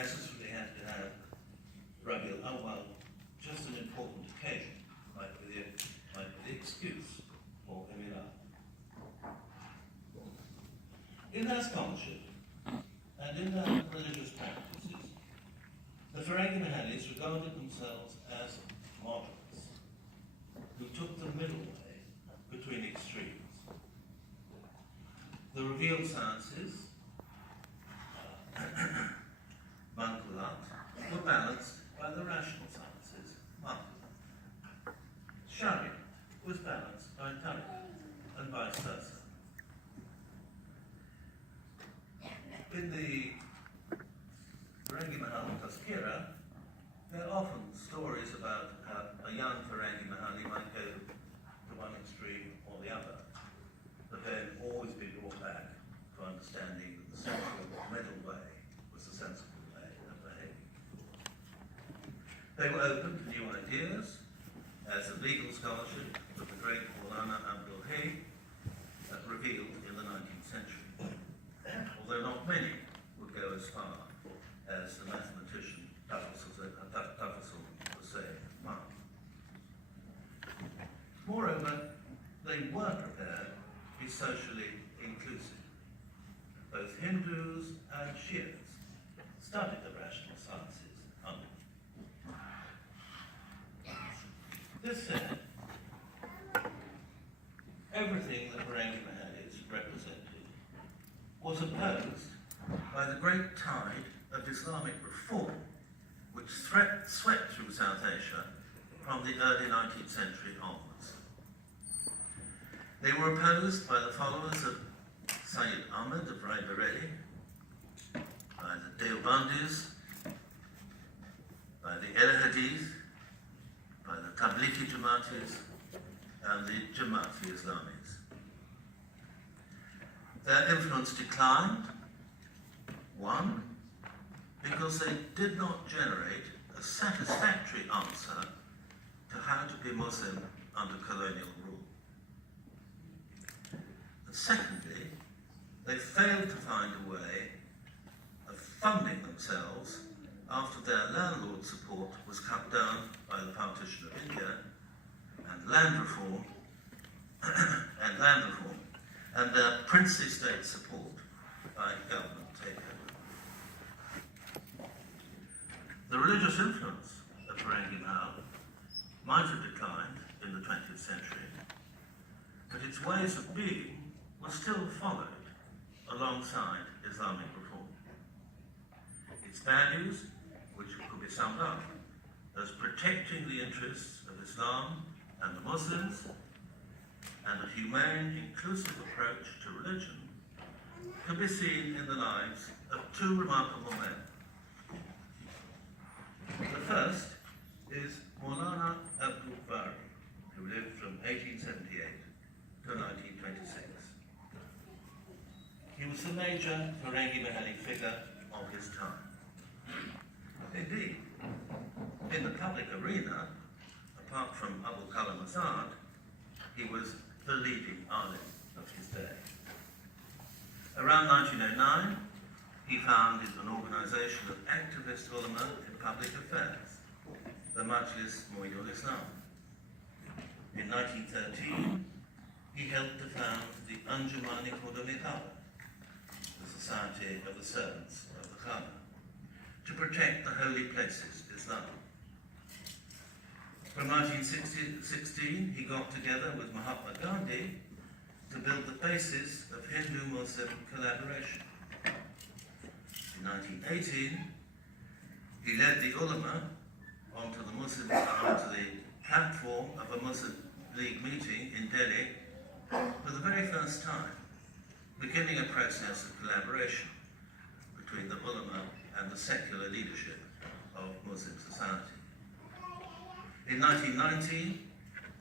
necessarily had to have Rabi al-Awwal just an important occasion, might be the excuse for Emirat. In their scholarship and in their religious practices, the Ferengi Mahalis regarded themselves as moderates who took the middle way between extremes. The revealed sciences, Mankulat, were balanced by the rational sciences, Mankulat. Shariat was balanced by Tariq, and vice versa. In the Ferengi Mahali Tazkira, there are often stories about how a young Ferengi Mahali might go to one extreme or the other, but then always be brought back to understanding that the sensible middle way was the sensible way of behaving. They were open to new ideas, as the legal scholarship of the great Maulana Abdu Alghazalin revealed in the 19th century, although not many would go as far as the mathematician Tafassul Hussain Mark. Moreover, they were prepared to be socially inclusive. Both Hindus and Shias studied the rational sciences under them. This said, everything that Ferengi Mahalis represented was opposed by the great tide of Islamic reform which swept through South Asia from the early 19th century onwards. They were opposed by the followers of Sayyid Ahmad of Raebareli, by the Deobandis, by the El Hadith, by the Tablighi Jamatis, and the Jamati Islamis. Their influence declined, one, because they did not generate a satisfactory answer to how to be Muslim under colonial rule. And secondly, they failed to find a way of funding themselves after their landlord support was cut down by the partition of India and land reform, and their princely state support by government takeover. The religious influence of Ferengi Mahal might have declined in the 20th century, but its ways of being were still followed alongside Islamic reform. Its values, which could be summed up as protecting the interests of Islam and the Muslims, and a humane, inclusive approach to religion, can be seen in the lives of two remarkable men. The first is Maulana Abdu Alghazalin, who lived from 1878 to 1926. He was the major Ferengi Mahali figure of his time. Indeed, in the public arena, apart from Abul Kalam Azad, he was the leading alim of his day. Around 1909, he founded an organization of activist ulama in public affairs, the Majlis Mu'inul Islam. In 1913, he helped to found the Anjumani Khudami Khala, the Society of the Servants of the Khala, to protect the holy places Islam. From 1916, he got together with Mahatma Gandhi to build the basis of Hindu-Muslim collaboration. In 1918, he led the ulama onto the platform of a Muslim League meeting in Delhi for the very first time, beginning a process of collaboration between the ulama and the secular leadership of Muslim society. In 1919,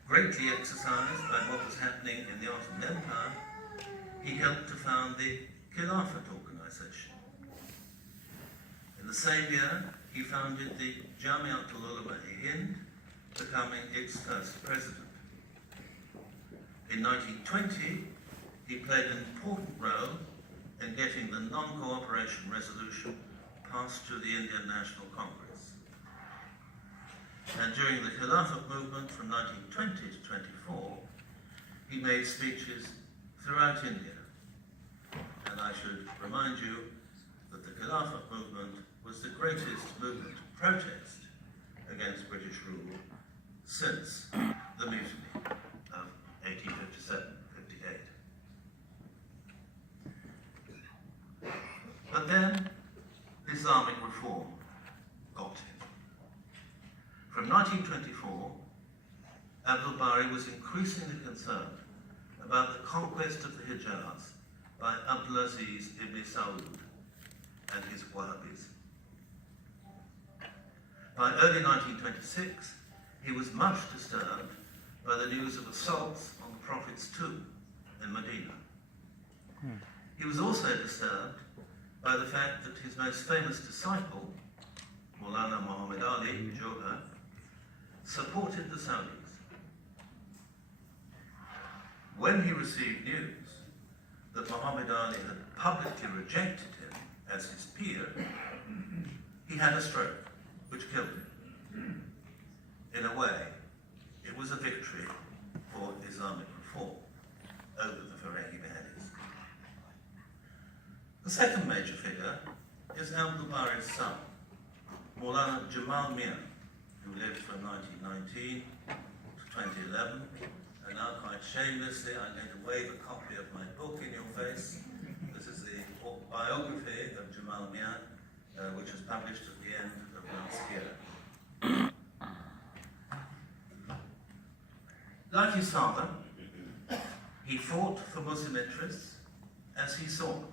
greatly exercised by what was happening in the Ottoman Empire, he helped to found the Khilafat organization. In the same year, he founded the Jamiatul Ulama-e-Hind, becoming its first president. In 1920, he played an important role in getting the non-cooperation resolution passed through the Indian National Congress. And during the Khilafat movement from 1920 to 24, he made speeches throughout India. And I should remind you that the Khilafat movement was the greatest movement of protest against British rule since the mutiny of 1857-58. But then Islamic reform got him. From 1924, Abdul Bari was increasingly concerned about the conquest of the Hijaz by Abdu Aziz ibn Saud and his Wahhabis. By early 1926, he was much disturbed by the news of assaults on the Prophet's tomb in Medina. He was also disturbed by the fact that his most famous disciple, Maulana Muhammad Ali Johar, supported the Saudis. When he received news that Muhammad Ali had publicly rejected him as his peer, he had a stroke, which killed him. In a way, it was a victory for Islamic reform over the Faraghi Mahadis. The second major figure is Abdul Bari's son, Maulana Jamal Mian, who lived from 1919 to 2011. And now, quite shamelessly, I'm going to wave a copy of my book in your face. This is the biography of Jamal Mian, which was published at the end of last year. Like his father, he fought for Muslim interests as he saw them.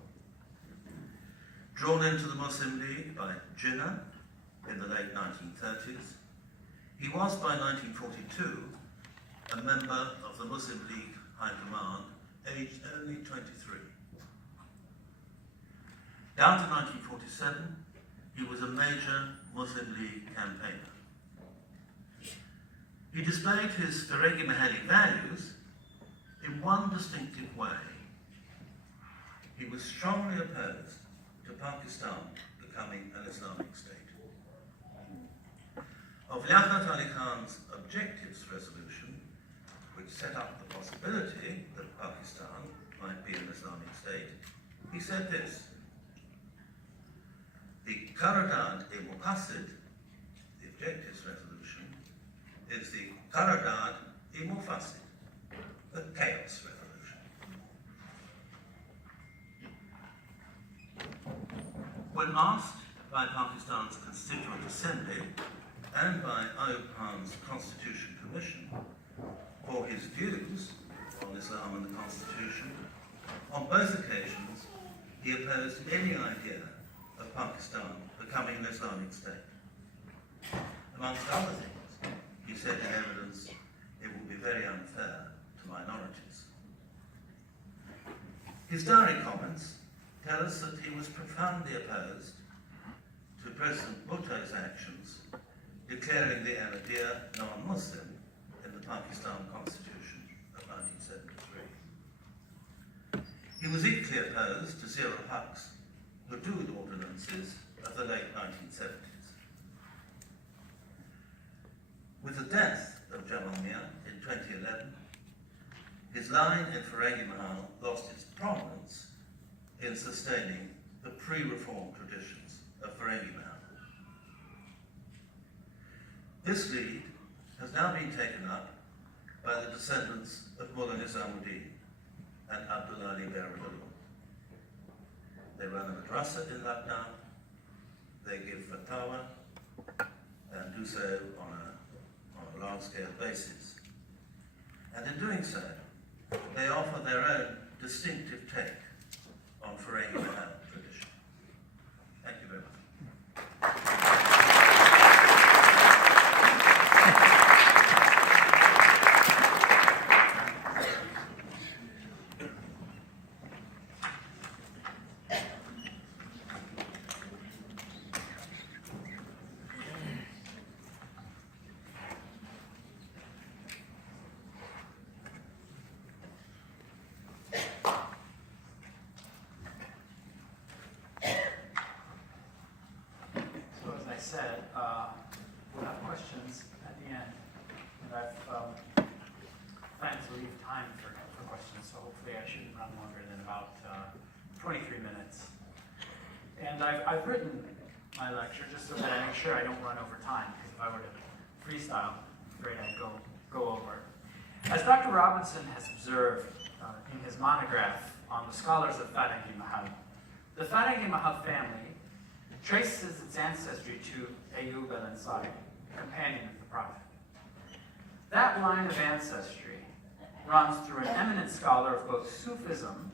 Drawn into the Muslim League by Jinnah in the late 1930s, he was by 1942 a member of the Muslim League High Command, aged only 23. Down to 1947, he was a major Muslim League campaigner. He displayed his Faraghi Mahali values in one distinctive way. He was strongly opposed to Pakistan becoming an Islamic state. Of Liaquat Ali Khan's objectives resolution, which set up the possibility that Pakistan might be an Islamic state, he said this: the Qaradad-e-Muqasid, the objectives resolution, is the Qaradad-e-Mufasid, the chaos revolution. When asked by Pakistan's Constituent Assembly and by Ayub Khan's Constitution Commission for his views on Islam and the Constitution, on both occasions he opposed any idea of Pakistan becoming an Islamic state. Amongst other things, he said in evidence, it will be very unfair to minorities. His diary comments tell us that he was profoundly opposed to President Bhutto's actions declaring the Ahmadiyya non-Muslim in the Pakistan Constitution of 1973. He was equally opposed to Zia ul-Haq's Hudud ordinances of the late 1970s. With the death of Jamal Mian in 2011, his line in Faraghi Mahal lost its prominence in sustaining the pre-reform traditions of Faraghi Mahal. This lead has now been taken up by the descendants of Mullah Nizamuddin and Abdul Ali Berudul. They run a madrasa in Lucknow, they give fatwa, and do so on a large-scale basis. And in doing so, they offer their own distinctive take on Faraghi Mahal tradition. Thank you very much. said, we'll have questions at the end. And I've planned to leave time for questions, so hopefully I shouldn't run longer than about 23 minutes. And I've written my lecture just so that I make sure I don't run over time, because if I were to freestyle, I'm afraid I'd go over. As Dr. Robinson has observed in his monograph on the scholars of Farangi Mahal, the Farangi Mahal family traces its ancestry to Ayyub al-Ansari, companion of the Prophet. That line of ancestry runs through an eminent scholar of both Sufism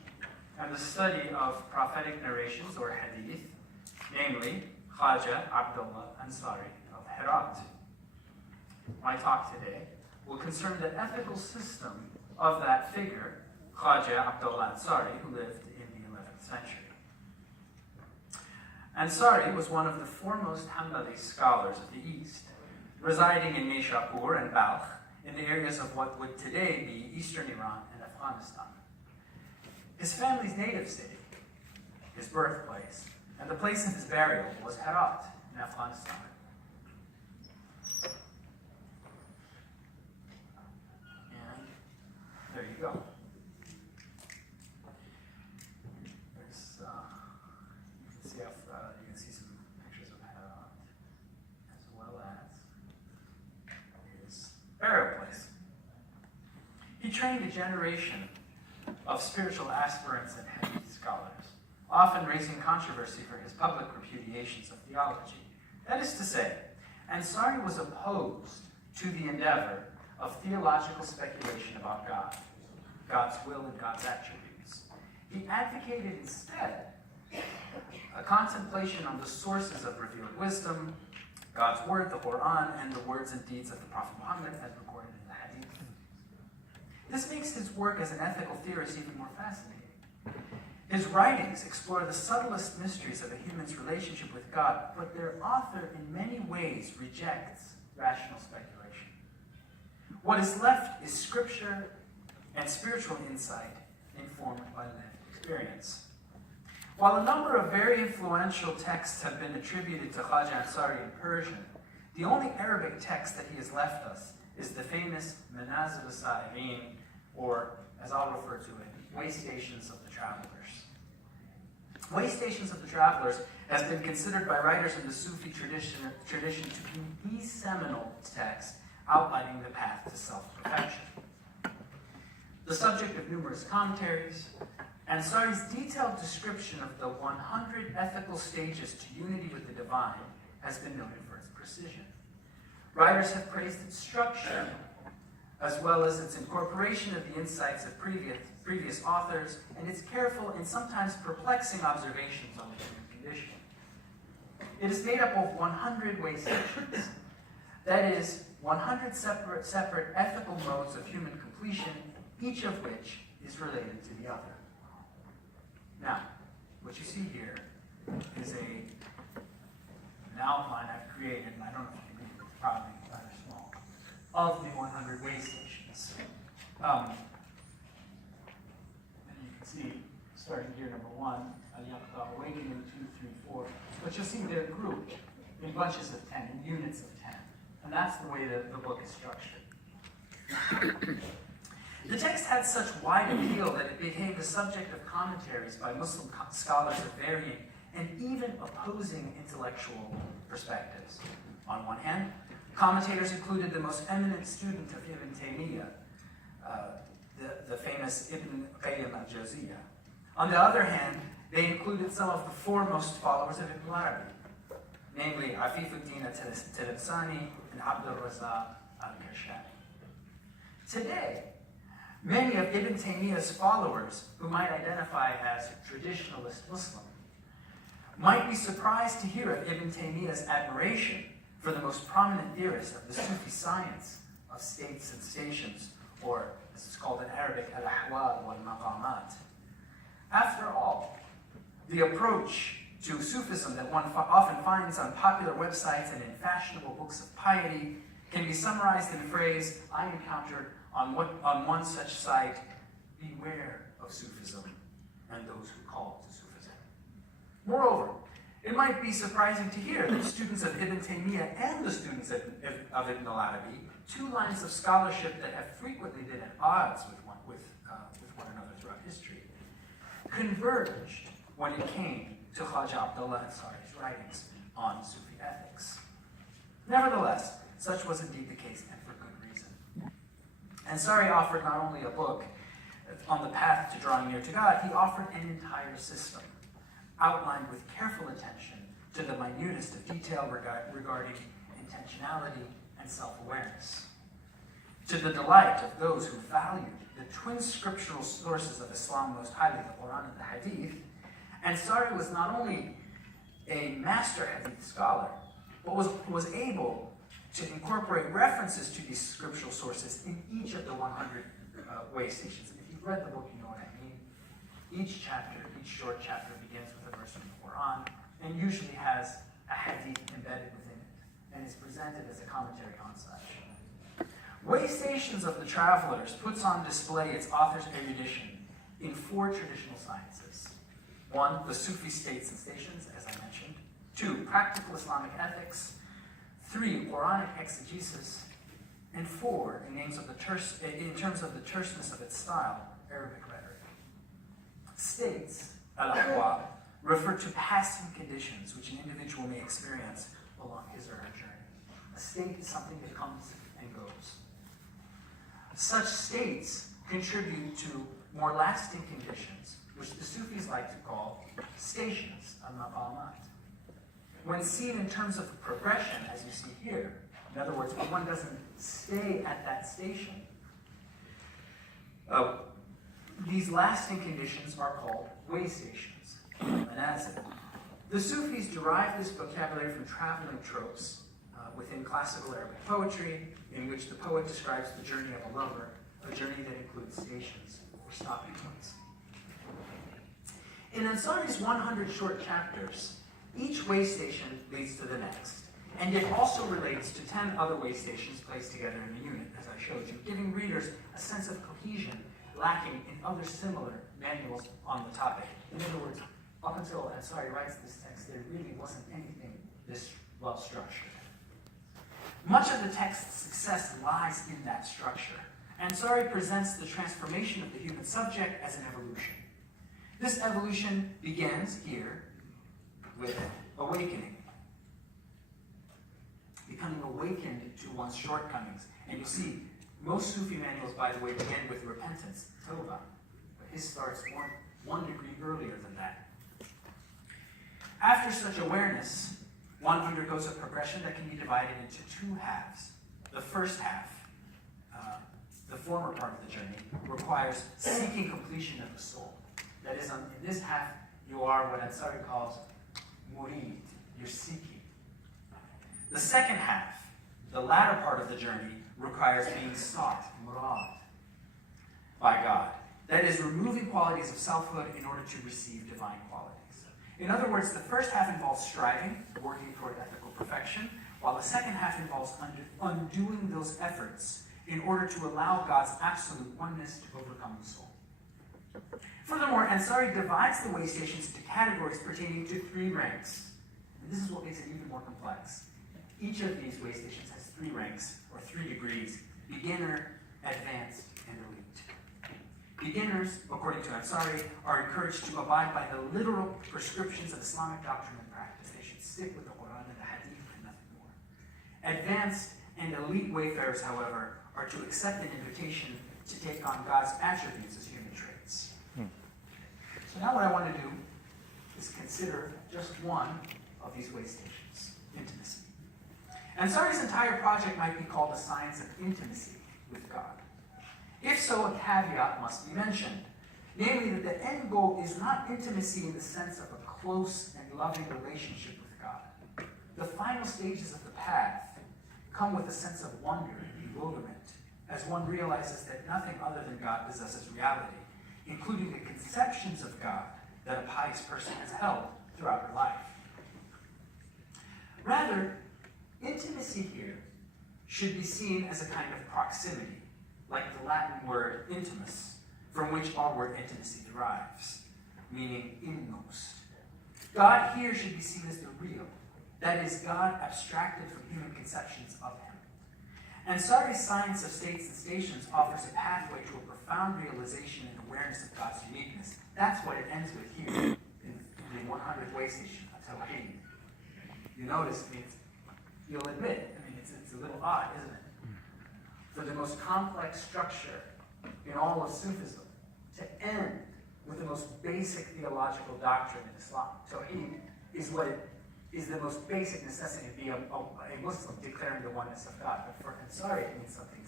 and the study of prophetic narrations, or hadith, namely Khaja Abdu Alghazalin of Herat. My talk today will concern the ethical system of that figure, Khaja Abdu Alghazalin, who lived in the 11th century. Ansari was one of the foremost Hanbali scholars of the East, residing in Nishapur and Balkh, in the areas of what would today be eastern Iran and Afghanistan. His family's native city, his birthplace, and the place of his burial was Herat in Afghanistan. And there you go. There's, you can see some pictures of Herat, as well as his burial place. He trained a generation of spiritual aspirants and hadith scholars, often raising controversy for his public repudiations of theology. That is to say, Ansari was opposed to the endeavor of theological speculation about God, God's will and God's attributes. He advocated instead a contemplation on the sources of revealed wisdom, God's word, the Quran, and the words and deeds of the Prophet Muhammad as recorded in the Hadith. This makes his work as an ethical theorist even more fascinating. His writings explore the subtlest mysteries of a human's relationship with God, but their author in many ways rejects rational speculation. What is left is scripture and spiritual insight informed by lived experience. While a number of very influential texts have been attributed to Khaja Ansari in Persian, the only Arabic text that he has left us is the famous Manazil al-Sa'irin, or, as I'll refer to it, Way Stations of the Travelers. Way Stations of the Travelers has been considered by writers in the Sufi tradition to be the seminal text outlining the path to self-perfection. The subject of numerous commentaries, Ansari's detailed description of the 100 ethical stages to unity with the divine has been noted for its precision. Writers have praised its structure, as well as its incorporation of the insights of previous authors, and its careful and sometimes perplexing observations on the human condition. It is made up of 100 way stations. That is, 100 separate ethical modes of human completion, each of which is related to the other. Now, what you see here is an outline I've created, and I don't know if you can read it, it's probably rather small, of the 100 way stations. And you can see, starting here, number 1, Al-Yaqta, awakening, 2, 3, 4. But you'll see they're grouped in bunches of 10, in units of 10. And that's the way the book is structured. The text had such wide appeal that it became the subject of commentaries by Muslim scholars of varying and even opposing intellectual perspectives. On one hand, commentators included the most eminent student of Ibn Taymiyyah, the famous Ibn Qayyim al-Jawziyah. On the other hand, they included some of the foremost followers of Ibn Arabi, namely Afifuddin al-Talabsani and Abdu al-Kashani. Today, many of Ibn Taymiyyah's followers, who might identify as traditionalist Muslim, might be surprised to hear of Ibn Taymiyyah's admiration for the most prominent theorist of the Sufi science of states and stations, or as it's called in Arabic, al-ahwal wal-maqamat. After all, the approach to Sufism that one often finds on popular websites and in fashionable books of piety can be summarized in the phrase I encountered on one such site: beware of Sufism and those who call to Sufism. Moreover, It might be surprising to hear that students of Ibn Taymiyyah and the students of Ibn al-Arabi, two lines of scholarship that have frequently been at odds with one another throughout history, converged when it came to Khaja Abdullah Ansari's writings on Sufi ethics. Nevertheless, such was indeed the case, and for good reason. Ansari offered not only a book on the path to drawing near to God, he offered an entire system, outlined with careful attention to the minutest of detail regarding intentionality and self-awareness. To the delight of those who valued the twin scriptural sources of Islam most highly, the Quran and the Hadith, Ansari was not only a master Hadith scholar, but was able to incorporate references to these scriptural sources in each of the 100 way stations. And if you've read the book, you know what I mean. Each short chapter begins with a verse from the Quran, and usually has a hadith embedded within it, and is presented as a commentary on such. Way Stations of the Travelers puts on display its author's erudition in 4 traditional sciences. 1, the Sufi states and stations, as I mentioned. 2, practical Islamic ethics. 3, Quranic exegesis. And 4, in terms of the terseness of its style, Arabic rhetoric. States, al-ahwa, refer to passing conditions which an individual may experience along his or her journey. A state is something that comes and goes. Such states contribute to more lasting conditions, which the Sufis like to call stations, al-maqamat. When seen in terms of progression, as you see here, in other words, when one doesn't stay at that station, these lasting conditions are called way stations, manazil. The Sufis derive this vocabulary from traveling tropes within classical Arabic poetry, in which the poet describes the journey of a lover, a journey that includes stations or stopping points. In Ansari's 100 short chapters, each way station leads to the next, and it also relates to 10 other way stations placed together in a unit, as I showed you, giving readers a sense of cohesion lacking in other similar manuals on the topic. In other words, up until Ansari writes this text, there really wasn't anything this well structured. Much of the text's success lies in that structure. Ansari presents the transformation of the human subject as an evolution. This evolution begins here with awakening, becoming awakened to one's shortcomings. And you see, most Sufi manuals, by the way, begin with repentance, tawbah, but his starts one degree earlier than that. After such awareness, one undergoes a progression that can be divided into 2 halves. The first half, the former part of the journey, requires seeking completion of the soul. That is, in this half, you are what Ansari calls murid, you're seeking. The second half, the latter part of the journey, requires being sought, murad, by God. That is, removing qualities of selfhood in order to receive divine qualities. In other words, the first half involves striving, working toward ethical perfection, while the second half involves undoing those efforts in order to allow God's absolute oneness to overcome the soul. Furthermore, Ansari divides the way stations into categories pertaining to 3 ranks. And this is what makes it even more complex. Each of these way stations has 3 ranks, or 3 degrees: beginner, advanced, and elite. Beginners, according to Ansari, are encouraged to abide by the literal prescriptions of Islamic doctrine and practice. They should stick with the Quran and the Hadith and nothing more. Advanced and elite wayfarers, however, are to accept an invitation to take on God's attributes as human traits. So now what I want to do is consider just one of these way stations, intimacy. Ansari's entire project might be called the science of intimacy with God. If so, a caveat must be mentioned, namely that the end goal is not intimacy in the sense of a close and loving relationship with God. The final stages of the path come with a sense of wonder and bewilderment, as one realizes that nothing other than God possesses reality, including the conceptions of God that a pious person has held throughout her life. Rather, intimacy here should be seen as a kind of proximity, like the Latin word intimus, from which our word intimacy derives, meaning inmost. God here should be seen as the real. That is, God abstracted from human conceptions of him. Ansari's science of states and stations offers a pathway to a profound realization and awareness of God's uniqueness. That's what it ends with here in the 100th way station of Tawheed. You notice, you'll admit, it's a little odd, isn't it? For the most complex structure in all of Sufism to end with the most basic theological doctrine in Islam. Tawheed is the most basic necessity to be a Muslim declaring the oneness of God. But for Ansari, it means something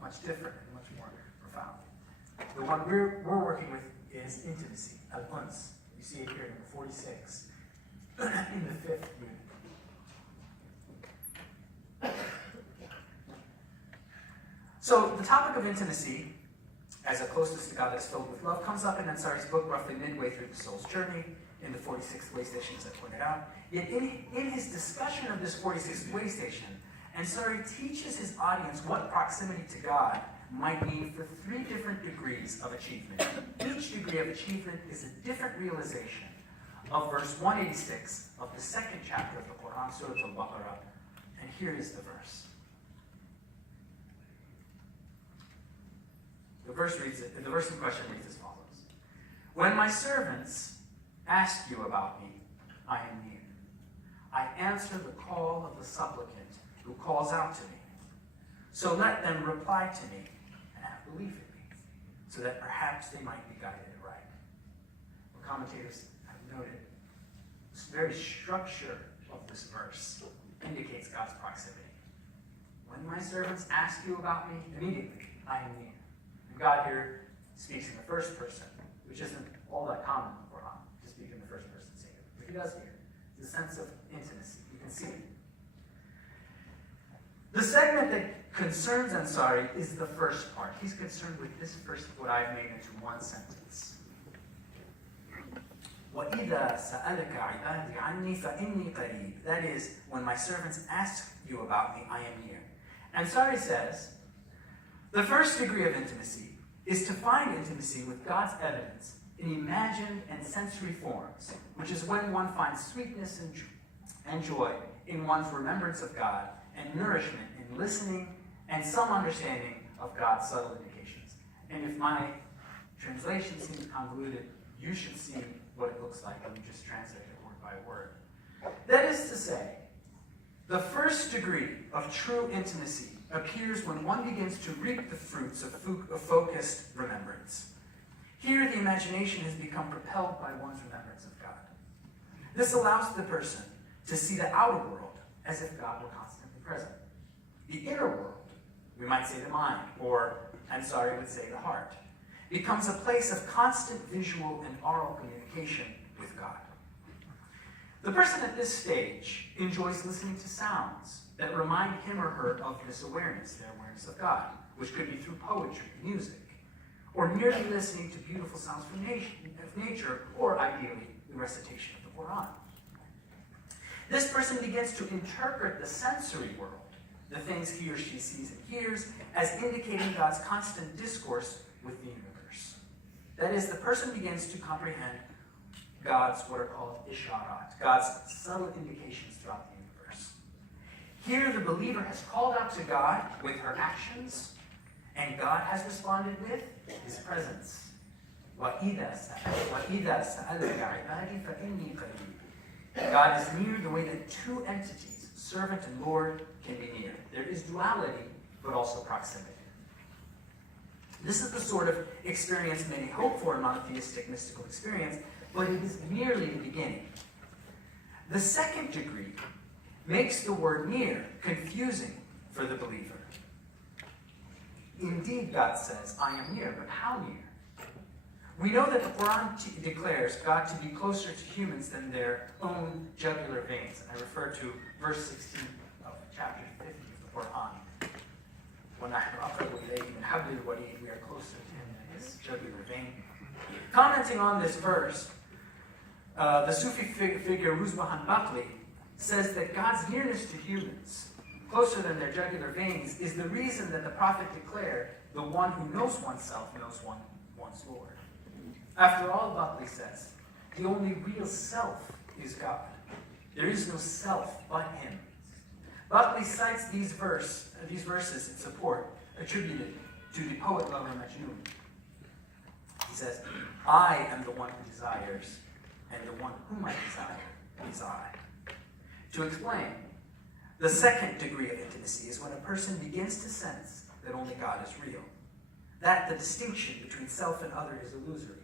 much different and much more profound. The one we're working with is intimacy, al-uns. You see it here, number 46, in the 5th unit. So the topic of intimacy, as a closeness to God that's filled with love, comes up in Ansari's book roughly midway through the soul's journey, in the 46th way station, as I pointed out. Yet in his discussion of this 46th way station, Ansari teaches his audience what proximity to God might mean for 3 different degrees of achievement. Each degree of achievement is a different realization of verse 186 of the 2nd chapter of the Quran, Surah Al-Baqarah. And here is the verse. The verse in question reads as follows. When my servants ask you about me, I am near. I answer the call of the supplicant who calls out to me. So let them reply to me and have belief in me, so that perhaps they might be guided aright. The commentators have noted this very structure of this verse indicates God's proximity. When my servants ask you about me, immediately I am near. And God here speaks in the first person, which isn't all that common in the Quran, to speak in the first person singular. But he does here. The sense of intimacy. You can see it. The segment that concerns Ansari is the first part. He's concerned with this first, what I've made into one sentence. وَإِذَا سَأَلَكَ عِبَادِي عَنِّي فَإِنِّي قَرِيبٌ. That is, when my servants ask you about me, I am near. Ansari says, the first degree of intimacy is to find intimacy with God's evidence in imagined and sensory forms, which is when one finds sweetness and joy in one's remembrance of God and nourishment in listening and some understanding of God's subtle indications. And if my translation seems convoluted, you should see what it looks like. Let me just translate it word by word. That is to say, the first degree of true intimacy appears when one begins to reap the fruits of focused remembrance. Here, the imagination has become propelled by one's remembrance of God. This allows the person to see the outer world as if God were constantly present. The inner world, we might say the mind, or Ansari would say the heart, becomes a place of constant visual and oral communication with God. The person at this stage enjoys listening to sounds that remind him or her of this awareness, their awareness of God, which could be through poetry, music, or merely listening to beautiful sounds from nature, or ideally, the recitation of the Quran. This person begins to interpret the sensory world, the things he or she sees and hears, as indicating God's constant discourse with the universe. That is, the person begins to comprehend God's, what are called isharat, God's subtle indications throughout the universe. Here, the believer has called out to God with her actions, and God has responded with his presence. وَإِذَا سَأَلَكَ عِبَادِي فَإِنِّي قَرِيبٌ. God is near the way that two entities, servant and Lord, can be near. There is duality, but also proximity. This is the sort of experience many hope for in monotheistic mystical experience, but it is merely the beginning. The second degree makes the word near confusing for the believer. Indeed, God says, I am near, but how near? We know that the Quran declares God to be closer to humans than their own jugular veins. And I refer to verse 16 of chapter 50 of the Quran. وَنَحْنُ أَقْرَبُ إِلَيْهِ مِنْ حَبْلِ الْوَرِيدِ. We are closer to him than his jugular vein. Commenting on this verse, the Sufi figure Ruzbahan Bakli says that God's nearness to humans, closer than their jugular veins, is the reason that the Prophet declared, the one who knows oneself knows one's Lord. After all, Bakli says, the only real self is God. There is no self but him. Buckley cites these verses in support, attributed to the poet lover Majnun. He says, I am the one who desires, and the one whom I desire is I. To explain, the second degree of intimacy is when a person begins to sense that only God is real, that the distinction between self and other is illusory,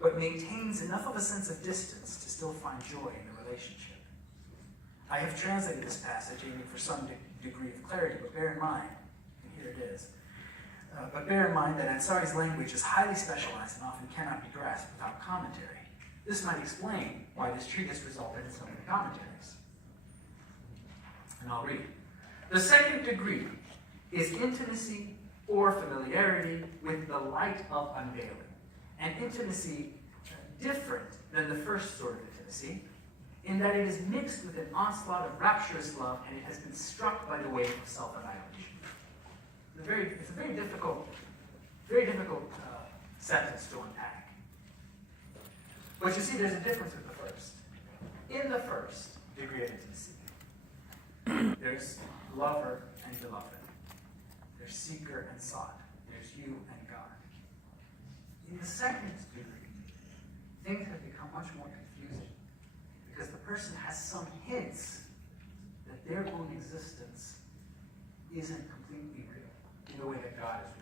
but maintains enough of a sense of distance to still find joy in the relationship. I have translated this passage aiming for some degree of clarity, but bear in mind, and here it is, but bear in mind that Ansari's language is highly specialized and often cannot be grasped without commentary. This might explain why this treatise resulted in so many commentaries. And I'll read. The second degree is intimacy or familiarity with the light of unveiling, an intimacy different than the first sort of intimacy, in that it is mixed with an onslaught of rapturous love and it has been struck by the wave of self-annihilation. It's a very difficult sentence to unpack. But you see, there's a difference with the first. In the first degree of intimacy, there's lover and beloved. There's seeker and sought. There's you and God. In the second degree, things have become much more confusing because the person has some hints that their own existence isn't completely real in the way that God is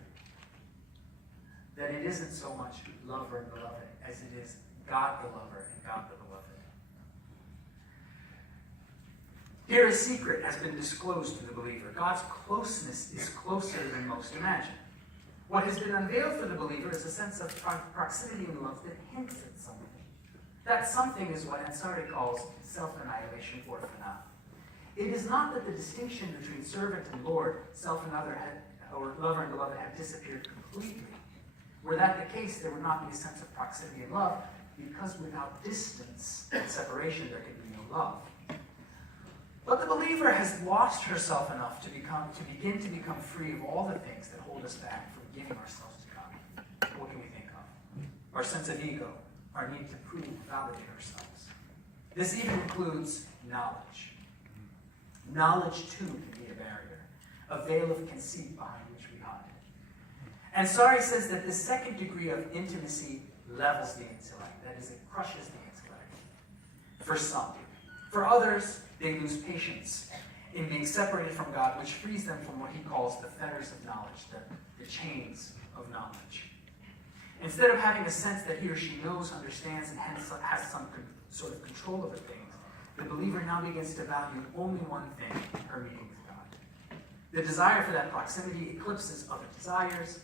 real. That it isn't so much lover and beloved as it is God the lover and God the beloved. Here a secret has been disclosed to the believer. God's closeness is closer than most imagine. What has been unveiled for the believer is a sense of proximity and love that hints at something. That something is what Ansari calls self-annihilation or fana. It is not that the distinction between servant and Lord, self and other, or lover and beloved had disappeared completely. Were that the case, there would not be a sense of proximity and love, because without distance and separation, there could be no love. But the believer has lost herself enough to begin to become free of all the things that hold us back from giving ourselves to God. What can we think of? Our sense of ego, our need to prove and validate ourselves. This even includes knowledge. Knowledge, too, can be a barrier, a veil of conceit behind which we hide. And Ansari says that the second degree of intimacy levels the intellect. That is, it crushes the intellect. For some. For others, they lose patience in being separated from God, which frees them from what he calls the fetters of knowledge, the chains of knowledge. Instead of having a sense that he or she knows, understands, and hence has some sort of control over things, the believer now begins to value only one thing, her meeting with God. The desire for that proximity eclipses other desires.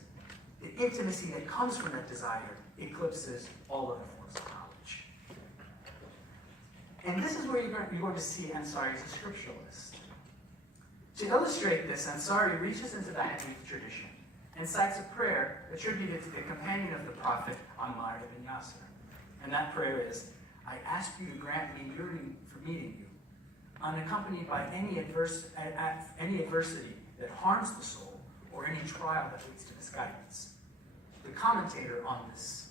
The intimacy that comes from that desire eclipses all other forms of knowledge. And this is where you're going to see Ansari as a scripturalist. To illustrate this, Ansari reaches into the Hadith tradition and cites a prayer attributed to the companion of the Prophet, Ammar ibn Yasir. And that prayer is, I ask you to grant me yearning for meeting you, unaccompanied by any adversity that harms the soul or any trial that leads to misguidance. The commentator on this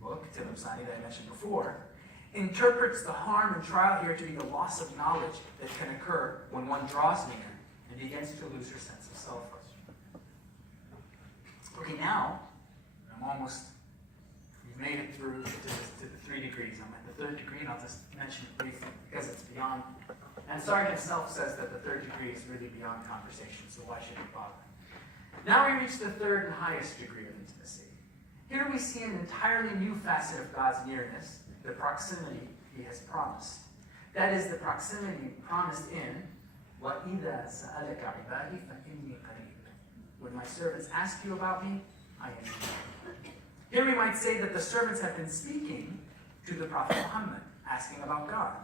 book, Tilem Sani, that I mentioned before, interprets the harm and trial here to be the loss of knowledge that can occur when one draws near and begins to lose her sense of self. Okay, now, we've made it through to the 3 degrees. I'm at the 3rd degree, and I'll just mention it briefly because it's beyond. And Ansari himself says that the 3rd degree is really beyond conversation, so why should we bother? Now we reach the 3rd and highest degree of intimacy. Here we see an entirely new facet of God's nearness, the proximity he has promised. That is the proximity promised in وَإِذَا سَأَلَكَ عِبَادِي فَإِنِّي قَرِيبٌ. When my servants ask you about me, I am near. Here we might say that the servants have been speaking to the Prophet Muhammad, asking about God.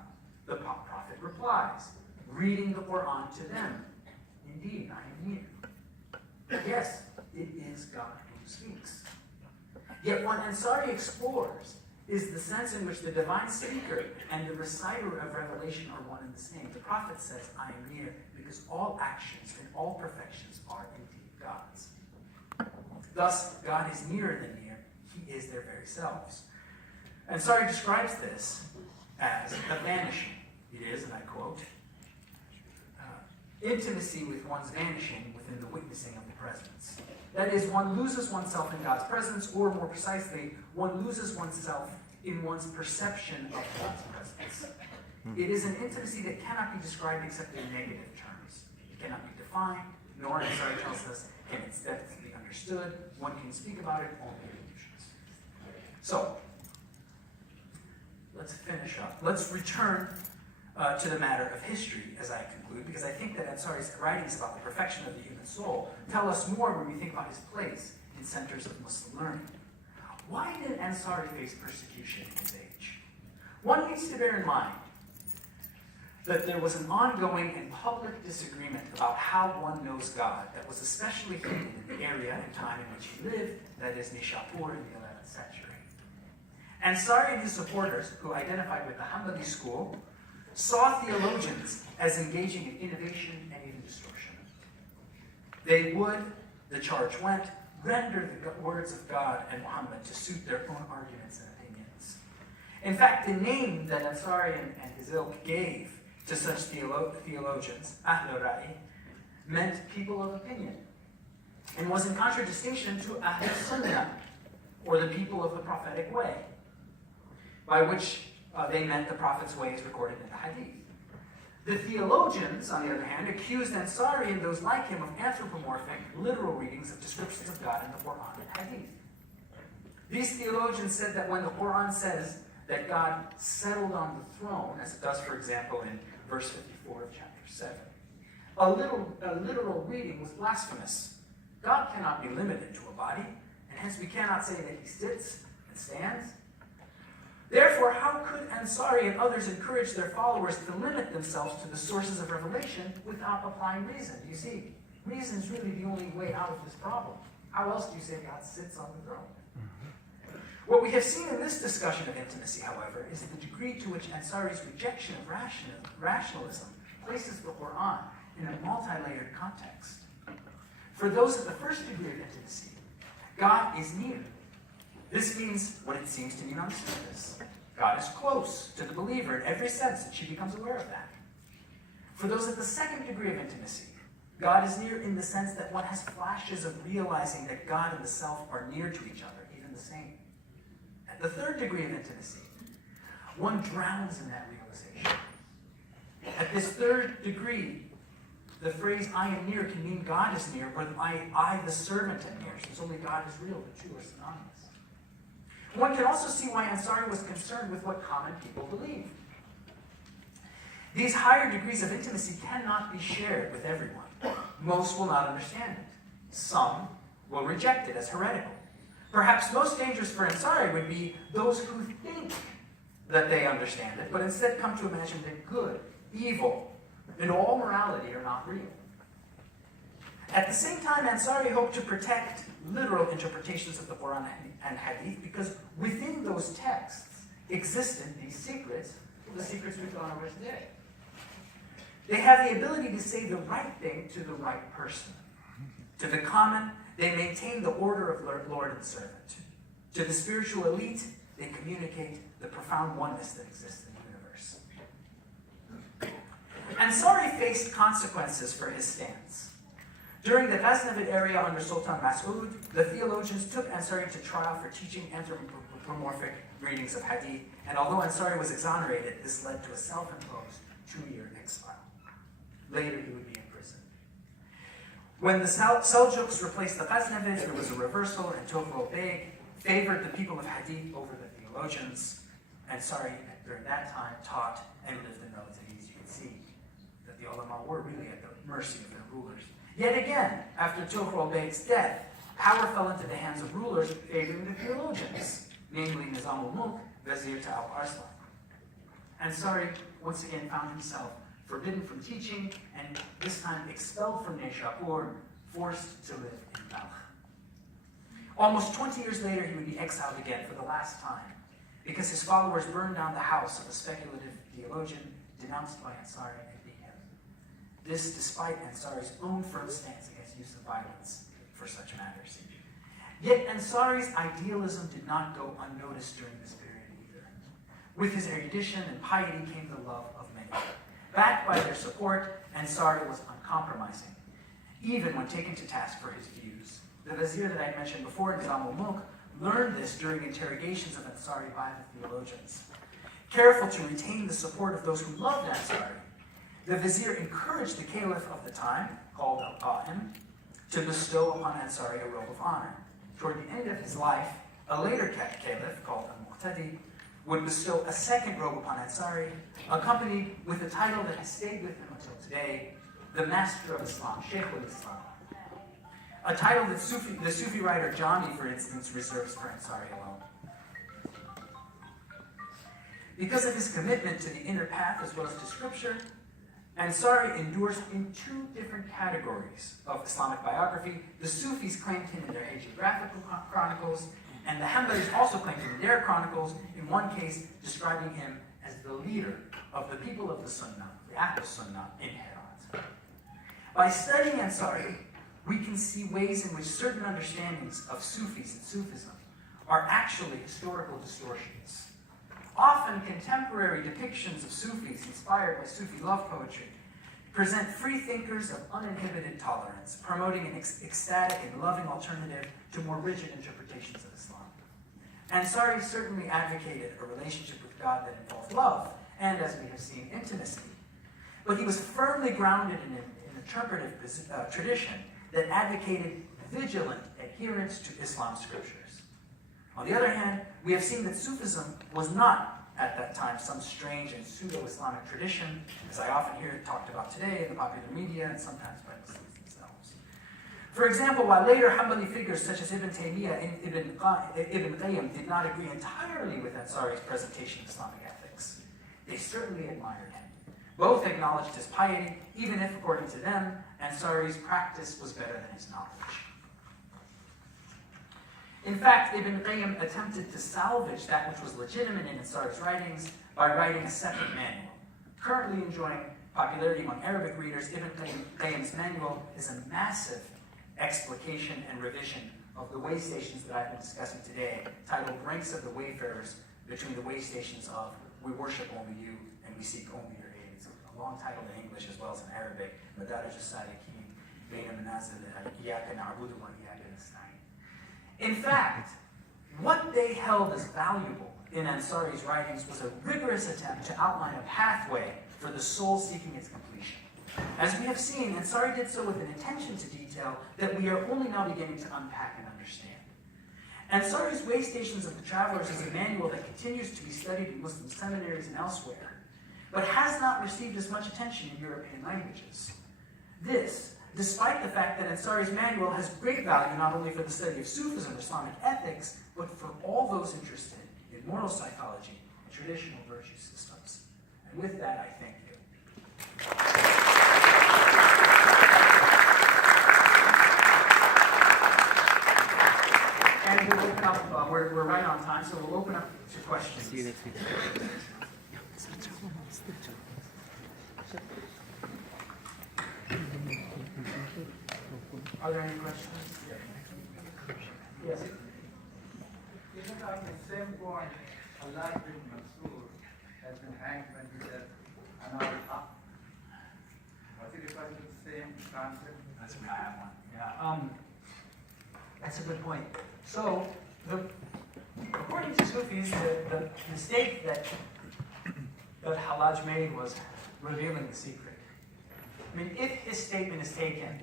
The Prophet replies, reading the Quran to them. Indeed, I am near. Yes, it is God who speaks. Yet what Ansari explores is the sense in which the divine speaker and the reciter of revelation are one and the same. The prophet says, I am near, because all actions and all perfections are indeed God's. Thus, God is nearer than near. He is their very selves. Ansari describes this as a vanishing. It is, and I quote, intimacy with one's vanishing within the witnessing of the presence. That is, one loses oneself in God's presence, or more precisely, one loses oneself in one's perception of God's presence. It is an intimacy that cannot be described except in negative terms. It cannot be defined, nor, as Sarah tells us, can its depth be understood. One can speak about it only in illusions. So, let's finish up. Let's return to the matter of history as I conclude, because I think that Ansari's writings about the perfection of the human soul tell us more when we think about his place in centers of Muslim learning. Why did Ansari face persecution in his age? One needs to bear in mind that there was an ongoing and public disagreement about how one knows God that was especially heated in the area and time in which he lived, that is Nishapur in the 11th century. Ansari and his supporters, who identified with the Hanbali school, saw theologians as engaging in innovation and even distortion. They would, the charge went, render the words of God and Muhammad to suit their own arguments and opinions. In fact, the name that Ansari and his ilk gave to such theologians, Ahl Ra'i, meant people of opinion, and was in contradistinction to Ahl Sunnah, or the people of the prophetic way, by which they meant the prophet's way as recorded in the Hadith. The theologians, on the other hand, accused Ansari and those like him of anthropomorphic, literal readings of descriptions of God in the Quran and Hadith. These theologians said that when the Quran says that God settled on the throne, as it does, for example, in verse 54 of chapter 7, a literal reading was blasphemous. God cannot be limited to a body, and hence we cannot say that he sits and stands. Therefore, how could Ansari and others encourage their followers to limit themselves to the sources of revelation without applying reason? You see, reason is really the only way out of this problem. How else do you say God sits on the throne? What we have seen in this discussion of intimacy, however, is the degree to which Ansari's rejection of rationalism places the Quran in a multi-layered context. For those at the first degree of intimacy, God is near. This means what it seems to mean on the surface. God is close to the believer in every sense that she becomes aware of that. For those at the second degree of intimacy, God is near in the sense that one has flashes of realizing that God and the self are near to each other, even the same. At the third degree of intimacy, one drowns in that realization. At this third degree, the phrase I am near can mean God is near, but I the servant, am near, since only God is real, the two are synonymous. One can also see why Ansari was concerned with what common people believed. These higher degrees of intimacy cannot be shared with everyone. Most will not understand it. Some will reject it as heretical. Perhaps most dangerous for Ansari would be those who think that they understand it, but instead come to imagine that good, evil, and all morality are not real. At the same time, Ansari hoped to protect literal interpretations of the Quran and Hadith because within those texts existed these secrets, the secrets we've gone over today. They have the ability to say the right thing to the right person. To the common, they maintain the order of Lord and servant. To the spiritual elite, they communicate the profound oneness that exists in the universe. Ansari faced consequences for his stance. During the Ghaznavid area under Sultan Mas'ud, the theologians took Ansari to trial for teaching anthropomorphic readings of Hadith, and although Ansari was exonerated, this led to a self-imposed 2-year exile. Later, he would be imprisoned. When the Seljuks replaced the Ghaznavids, there was a reversal, and Tughril Beg favored the people of Hadith over the theologians. Ansari, during that time, taught and lived in relative ease. You can see that the ulama were really at the mercy of their rulers. Yet again, after Tughril Beg's death, power fell into the hands of rulers favoring the theologians, namely Nizam al-Mulk, Vizier to Al-Arslan. Ansari once again found himself forbidden from teaching, and this time expelled from Nishapur, forced to live in Balkh. Almost 20 years later, he would be exiled again for the last time, because his followers burned down the house of a speculative theologian denounced by Ansari and beat him. This despite Ansari's own firm stance against use of violence for such matters. Yet Ansari's idealism did not go unnoticed during this period either. With his erudition and piety came the love of many. Backed by their support, Ansari was uncompromising, even when taken to task for his views. The vizier that I mentioned before, Nizam al-Mulk, learned this during interrogations of Ansari by the theologians. Careful to retain the support of those who loved Ansari, the vizier encouraged the caliph of the time, called al-Qa'im, to bestow upon Ansari a robe of honor. Toward the end of his life, a later caliph, called al-Muqtadi, would bestow a second robe upon Ansari, accompanied with a title that has stayed with him until today, the Master of Islam, Shaykh al-Islam. A title that the Sufi writer Jami, for instance, reserves for Ansari alone. Because of his commitment to the inner path as well as to scripture, Ansari endorsed in two different categories of Islamic biography. The Sufis claimed him in their hagiographical chronicles, and the Hanbalis also claimed him in their chronicles, in one case describing him as the leader of the people of the Sunnah, the Ahl Sunnah in Herat. By studying Ansari, we can see ways in which certain understandings of Sufis and Sufism are actually historical distortions. Often, contemporary depictions of Sufis inspired by Sufi love poetry present free thinkers of uninhibited tolerance, promoting an ecstatic and loving alternative to more rigid interpretations of Islam. Ansari certainly advocated a relationship with God that involved love, and, as we have seen, intimacy. But he was firmly grounded in an interpretive tradition that advocated vigilant adherence to Islam's scriptures. On the other hand, we have seen that Sufism was not, at that time, some strange and pseudo-Islamic tradition, as I often hear it talked about today in the popular media and sometimes by the Sufis themselves. For example, while later Hanbali figures such as Ibn Taymiyyah and Ibn Qayyim did not agree entirely with Ansari's presentation of Islamic ethics, they certainly admired him. Both acknowledged his piety, even if, according to them, Ansari's practice was better than his knowledge. In fact, Ibn Qayyim attempted to salvage that which was legitimate in Ansari's writings by writing a separate manual. Currently enjoying popularity among Arabic readers, Ibn Qayyim's manual is a massive explication and revision of the way stations that I've been discussing today, titled Ranks of the Wayfarers, between the way stations of We Worship Only You and We Seek Only Your Aid. It's a long title in English as well as in Arabic, Madarij as-Salikin, Bayna Manazil Iyaka Na'budu wa Iyaka Nasta'in. In fact, what they held as valuable in Ansari's writings was a rigorous attempt to outline a pathway for the soul seeking its completion. As we have seen, Ansari did so with an attention to detail that we are only now beginning to unpack and understand. Ansari's Way Stations of the Travelers is a manual that continues to be studied in Muslim seminaries and elsewhere, but has not received as much attention in European languages. This, despite the fact that Ansari's manual has great value not only for the study of Sufism or Islamic ethics, but for all those interested in moral psychology and traditional virtue systems. And with that, I thank you. And we'll open up, we're right on time, so we'll open up to questions. See you next week. Are there any questions? Yes. Isn't on the same point, Allah bin Mansur has been hanged when he said, Anar al-Haq? Was he referring to the same concept? That's a bad one. Yeah. That's a good point. So, according to Sufis, the mistake that Hallaj made was revealing the secret. I mean, if his statement is taken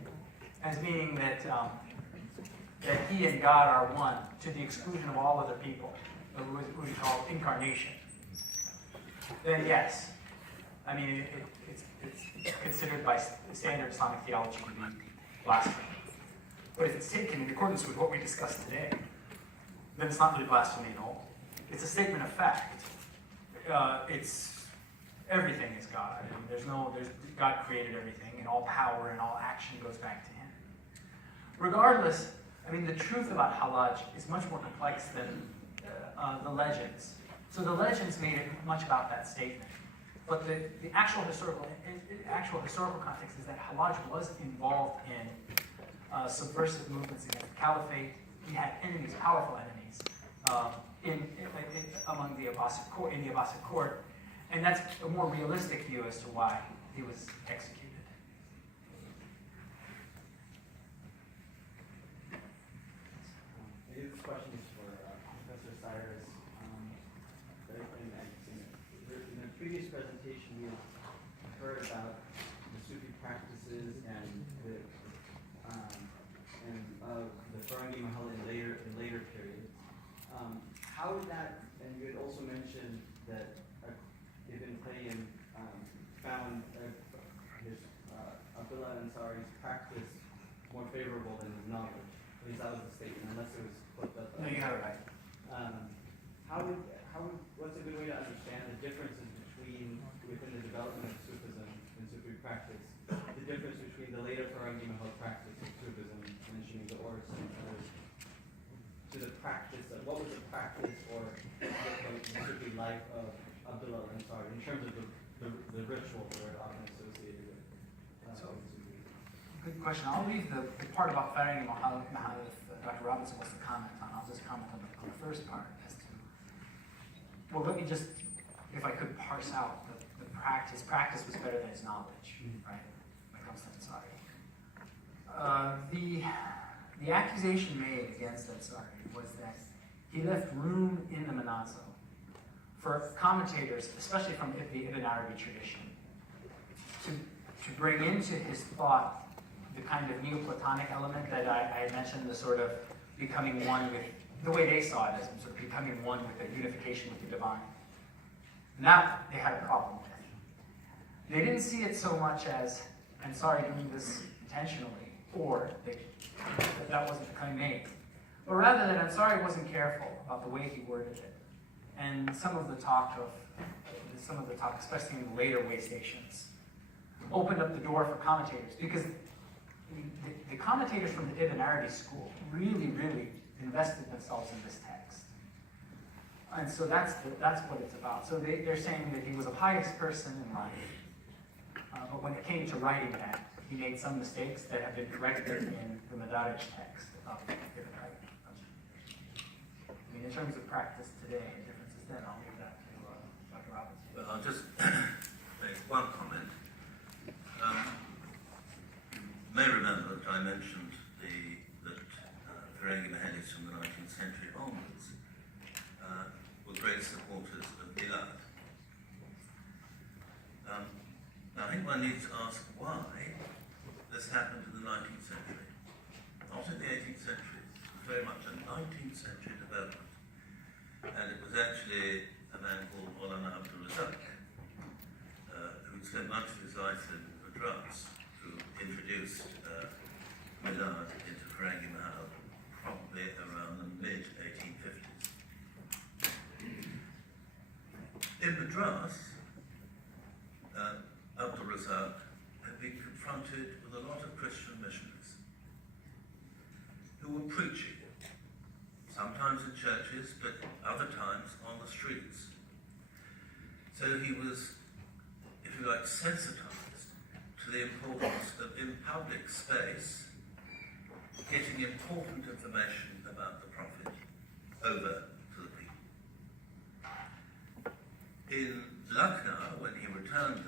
as meaning that he and God are one to the exclusion of all other people, what we call incarnation, then yes. I mean, it's considered by standard Islamic theology to be blasphemy. But if it's taken in accordance with what we discussed today, then it's not really blasphemy at all. It's a statement of fact. It's everything is God. I mean, God created everything, and all power and all action goes back to Him. Regardless, I mean, the truth about Hallaj is much more complex than the legends. So the legends made it much about that statement. But the actual historical context is that Hallaj was involved in subversive movements against the caliphate. He had enemies, powerful enemies, among the Abbasid court, in the Abbasid court, and that's a more realistic view as to why he was executed. Maybe this question is for Professor Cyrus. In the previous presentation, we heard about the Sufi practices and the Farangi Mahal in later periods. How did that? And you had also mentioned that Ibn Qayyim found his Abdullah Ansari's practice more favorable than his knowledge. At least that was the statement, unless it was flipped up. No, you got it right. What's a good way to understand the differences between, within the development of Sufism and Sufi practice, the difference between the later Farangi Mahal practice of Sufism, mentioning the Urs and others, to the practice of, what was the practice or the Sufi life of Abdullah Ansari in terms of the ritual that are often associated with Sufi? Good question. I'll leave the part about Farangi Mahal if Dr. Robinson wants to comment on. I'll just comment on the first part as to, well, let me just, if I could parse out the practice. Practice was better than his knowledge, right, when it comes to Ansari. The accusation made against Ansari was that he left room in the Manazil for commentators, especially from the Ibn Arabi tradition, to bring into his thought the kind of Neoplatonic element that I had mentioned, the sort of becoming one with, the way they saw it as sort of becoming one with the unification with the divine. And that they had a problem with. They didn't see it so much as Ansari doing this intentionally, or that wasn't the claim made, but rather that Ansari wasn't careful about the way he worded it. And some of the talk, especially in the later way stations, opened up the door for commentators, because the commentators from the Ibn Arabi school really, really invested themselves in this text. And so that's what it's about. So they're saying that he was a pious person in life, but when it came to writing that, he made some mistakes that have been corrected in the Madarij text of Ibn Arabi. I mean, in terms of practice today and differences then, I'll leave that to Dr. Robinson. Well, I'll just make one comment. You may remember that I mentioned that Farangi Mahadis from the 19th century onwards were great supporters of Milad. Now I think one needs to ask why this happened in the 19th century, not in the 18th century. It was very much a 19th century development, and it was actually a man called Maulana Abdu Alghazalin, who spent much of his life in Madras, who introduced Milad into Farangi Mahal probably around the mid-1850s. In Madras, Abdul Razak had been confronted with a lot of Christian missionaries who were preaching, sometimes in churches, but other times on the streets. So he was, if you like, sensitized to the importance of, in public space, getting important information about the Prophet over to the people. In Lucknow, when he returned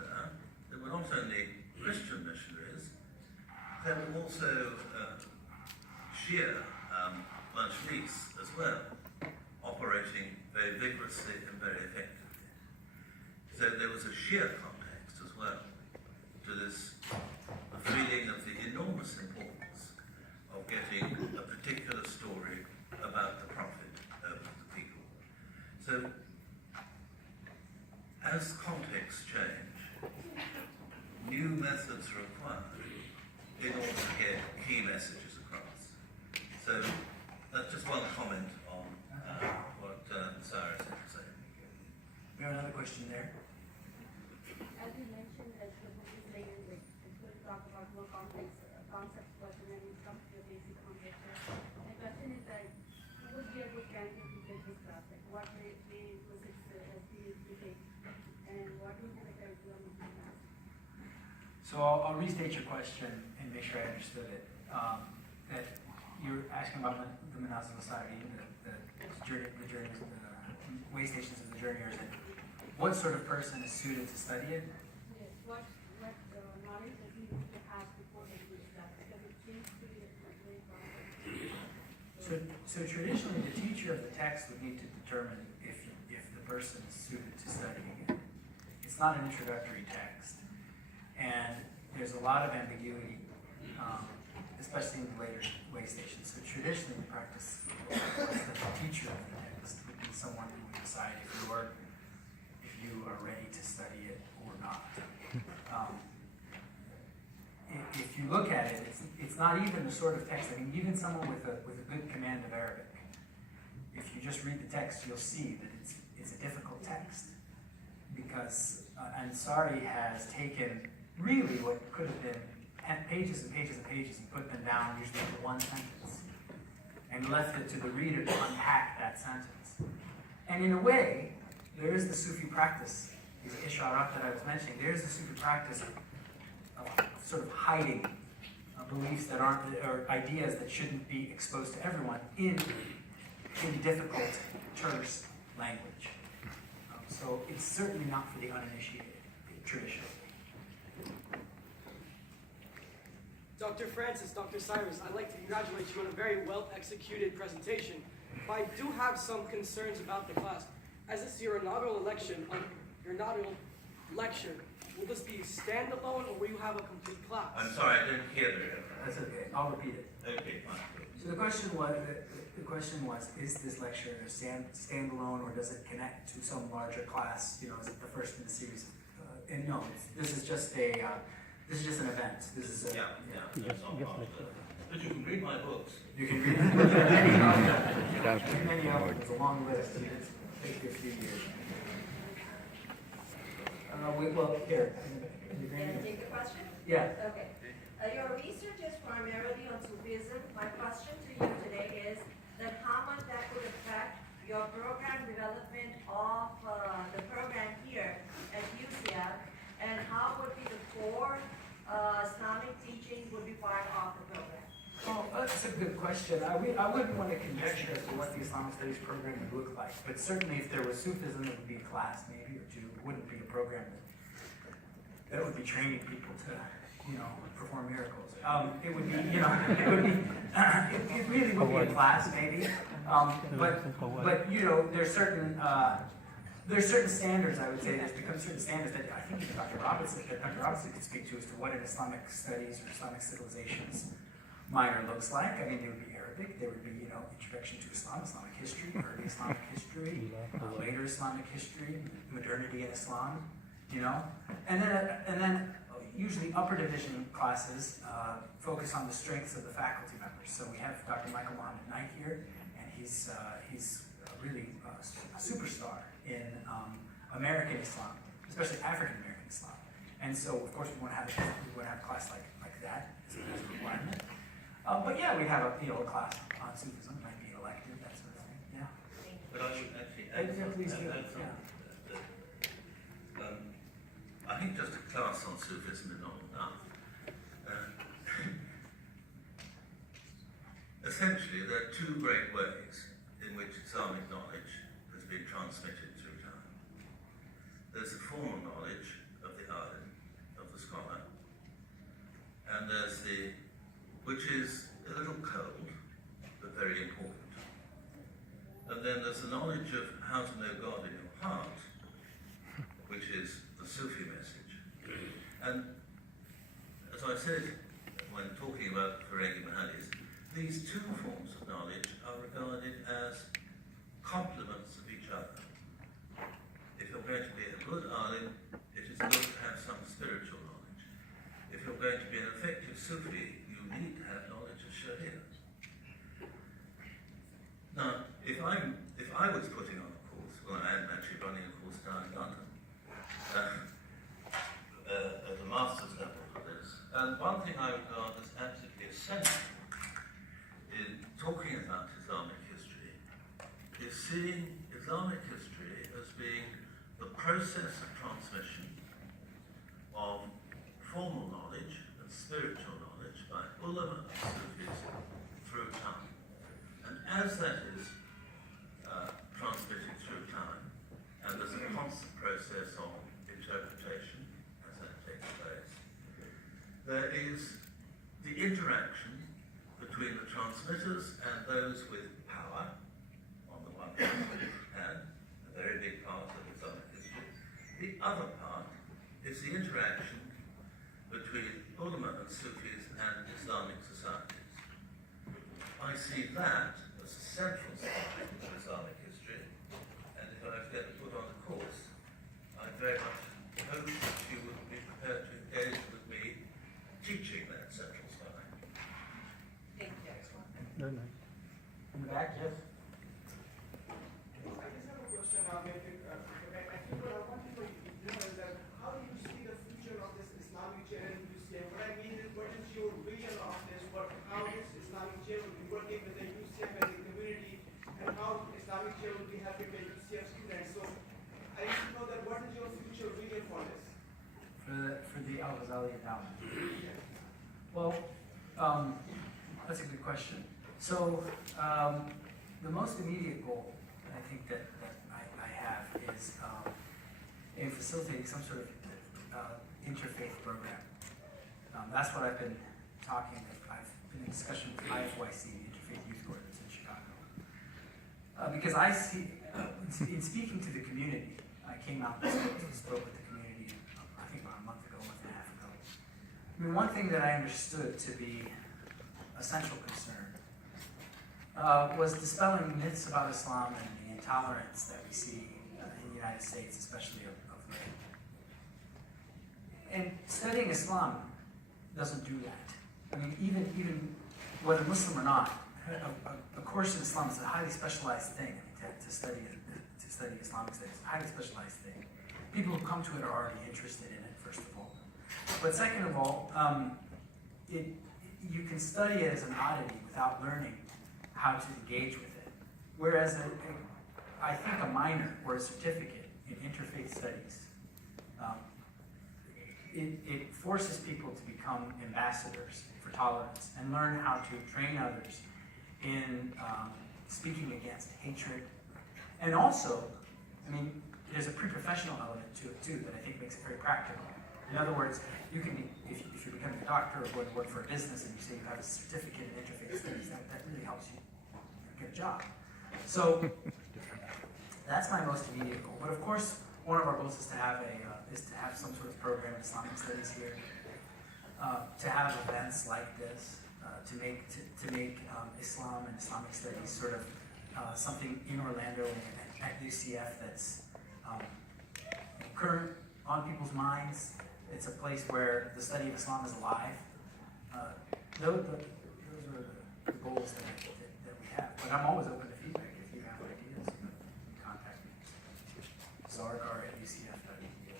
there were not only Christian missionaries, there were also Shia Majlis as well, operating very vigorously and very effectively. So there was a Shia context as well to this feeling of the enormous importance of getting a particular story about the Prophet over to the people. So as contexts change, new methods are required in order to get key messages across. So that's just one comment on what Cyrus had to say. We have another question there. As you mentioned, that the book is later, like, it's going to talk about more complex concepts, but when it comes to your basic concept, my question is that, who would be a good candidate to take this class? Like, what way was it as to take, and what would be the curriculum of the class? So I'll restate your question and make sure I understood it. That you're asking about the Manazil Society, the way stations of the journeyers, and what sort of person is suited to study it? Yes, what knowledge does he need to have before they do that? Because it seems to be a very problem. So traditionally, the teacher of the text would need to determine if the person is suited to studying it. It's not an introductory text, and there's a lot of ambiguity, especially in the later way stations. So traditionally, the practice was that the teacher of the text would be someone who would decide if you are ready to study it or not. If you look at it, it's not even the sort of text. I mean, even someone with a good command of Arabic, if you just read the text, you'll see that it's a difficult text, because Ansari has taken really what could have been pages and pages and pages and put them down usually into one sentence, and left it to the reader to unpack that sentence. And in a way, there is the Sufi practice, these isharat that I was mentioning, there's the Sufi practice of sort of hiding beliefs that aren't, or ideas that shouldn't be exposed to everyone in difficult, terse language. So it's certainly not for the uninitiated, traditionally. Dr. Francis, Dr. Cyrus, I'd like to congratulate you on a very well-executed presentation, but I do have some concerns about the class. As this is your inaugural lecture, will this be standalone, or will you have a complete class? I'm sorry, I didn't hear that. That's okay. I'll repeat it. Okay, fine. So the question was, is this lecture a standalone, or does it connect to some larger class? You know, is it the first in the series? And no, this is just an event. This is Yeah, that's all part of it. But you can read my books. You can read many of them. Many of them. It's a long list. It's takes you a few years. Well, here. Can I take the question? Yeah. Okay. Your research is primarily on Sufism. My question to you today is that how much that could affect your program development of the program here at UCF, and how would be the core Islamic teaching would be part of the program? Well, that's a good question. I wouldn't want to conjecture as to what the Islamic Studies program would look like, but certainly if there was Sufism, it would be a class maybe or two. It wouldn't be a program that would be training people to, perform miracles. It would be, it would be, it really would be a class maybe. But there's certain standards, I would say, there's become certain standards that I think Dr. Robinson could speak to as to what an Islamic Studies or Islamic Civilizations minor looks like. I mean, there would be Arabic, there would be, introduction to Islam, Islamic history, early Islamic history, later Islamic history, modernity in Islam, and then usually upper division classes focus on the strengths of the faculty members. So we have Dr. Michael Mohammed Knight here, and he's really a superstar in American Islam, especially African American Islam. And so, of course, we want to have a class like that as a requirement. But yeah, we have a class on Sufism, might be elective, that sort of thing. Yeah. But I should actually Please do. I think just a class on Sufism is not enough. Essentially, there are two great ways in which Islamic knowledge has been transmitted through time. There's the formal knowledge of the alim, of the scholar, and there's which is a little cold, but very important. And then there's the knowledge of how to know God in your heart, which is the Sufi message. And as I said when talking about Ferengi Mahadis, these two forms of knowledge are regarded as complements of each other. If you're going to be a good alim, it is good to have some spiritual knowledge. If you're going to be an effective Sufi, you need to have knowledge of Sharia. Now, if I was putting on a course, well, I am actually running a course down in London, at the master's level for this, and one thing I regard as absolutely essential in talking about Islamic history is seeing Islamic history as being the process of transmission of formal knowledge and spiritual knowledge by ulama and Sufis through time. And as that is there is the interaction between the transmitters and those with power, on the one hand, a very big part of Islamic history. The other part is the interaction between ulama and Sufis and Islamic societies. I see that as a central side of Islamic history, and if I was going to put on a course, I very much hope that you would be prepared to engage with me teaching that central side. Thank you. In the back, yes? I just have a question, maybe, I think what I want to know is that how do you see the future of this Islamic chair in UCM? What I mean is, what is your vision of this? How this Islamic chair will be working with the UCM as a community, and how Islamic chair will be helping the UCM students? So I need to know that what is your future vision for this? For the Al-Ghazali endowment. Well, that's a good question. So, the most immediate goal, I think that I have is in facilitating some sort of interfaith program. That's what I've been talking. I've been in discussion with IFYC, the Interfaith Youth Coordinators in Chicago, because I see in speaking to the community. I came out and spoke with the community, I think about a month and a half ago. I mean, one thing that I understood to be a central concern was dispelling myths about Islam and the intolerance that we see in the United States, especially of late. And studying Islam doesn't do that. I mean, even whether Muslim or not, a course in Islam is a highly specialized thing. I mean, to study Islamic studies is a highly specialized thing. People who come to it are already interested in it, first of all. But second of all, you can study it as an oddity without learning how to engage with it. Whereas I think a minor or a certificate in interfaith studies, it forces people to become ambassadors for tolerance and learn how to train others in speaking against hatred. And also, I mean, there's a pre-professional element to it too that I think makes it very practical. In other words, you can be, if you're becoming a doctor or going to work for a business and you say you have a certificate in interfaith studies, that really helps you get a job. So that's my most immediate goal. But of course, one of our goals is to have some sort of program in Islamic studies here, to have events like this, to make Islam and Islamic studies sort of something in Orlando and at UCF that's current on people's minds. It's a place where the study of Islam is alive. Those are the goals that we have. But I'm always open to feedback. If you have ideas, you can contact me. Zargar@ucf.edu.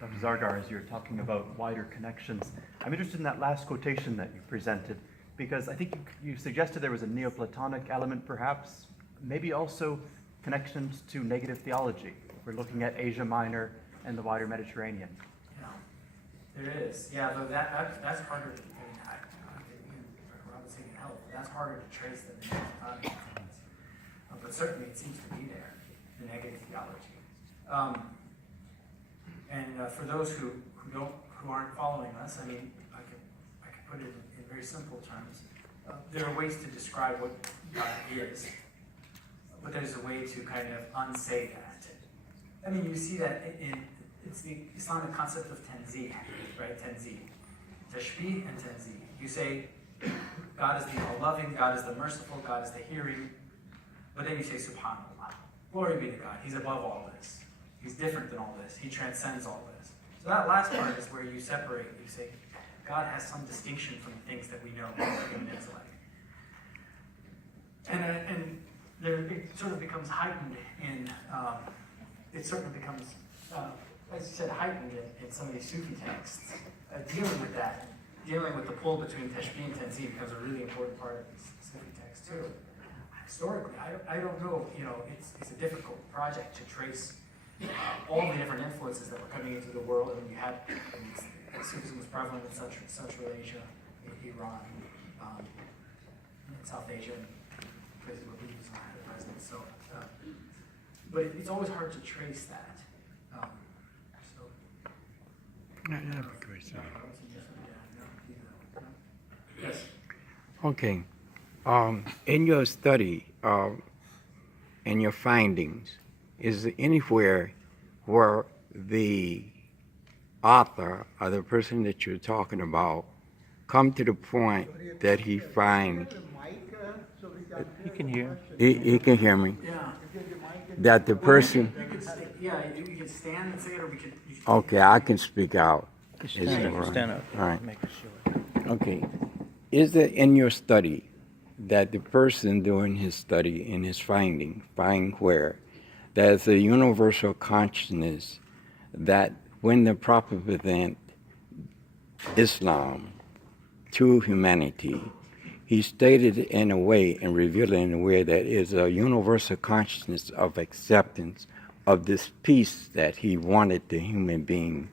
Dr. Zargar, as you're talking about wider connections, I'm interested in that last quotation that you presented, because I think you suggested there was a Neoplatonic element, perhaps, maybe also connections to negative theology. We're looking at Asia Minor and the wider Mediterranean. Yeah, there is. Yeah, though that's harder. I would say in health, that's harder to trace than the Neoplatonic influence. But certainly it seems to be there, the negative theology. And for those who aren't following us, I mean, I could put it in very simple terms. There are ways to describe what God is, but there's a way to kind of unsay that. I mean, you see that it's the Islamic concept of tanzih, right? Tanzih, tashbih and tanzih. You say God is the all-loving, God is the merciful, God is the hearing, but then you say subhanallah, glory be to God. He's above all this. He's different than all this. He transcends all this. So that last part is where you separate. You say God has some distinction from the things that we know what human is like. And there, it sort of becomes heightened in, it certainly becomes, as you said, heightened in some of these Sufi texts. Dealing with that, dealing with the pull between tashbih and tanzih becomes a really important part of these Sufi texts too. Historically, I don't know, it's a difficult project to trace all the different influences that were coming into the world. I mean, you had, Sufism was prevalent in Central Asia, Iran, South Asia, places where Buddhism had a presence. So, but it's always hard to trace that. Yes. Okay. In your study, in your findings, is there anywhere where the author or the person that you're talking about come to the point that he finds You can hear. he can hear me, Yeah. that the person, You could you could stand and say it, or we could. okay, I can speak out. Is Stand that up. right? Stand up. All right. Make sure. Okay. Is it in your study that the person doing his study in his find where there's a universal consciousness that when the Prophet present Islam to humanity, he stated in a way and revealed in a way that is a universal consciousness of acceptance of this peace that he wanted the human being,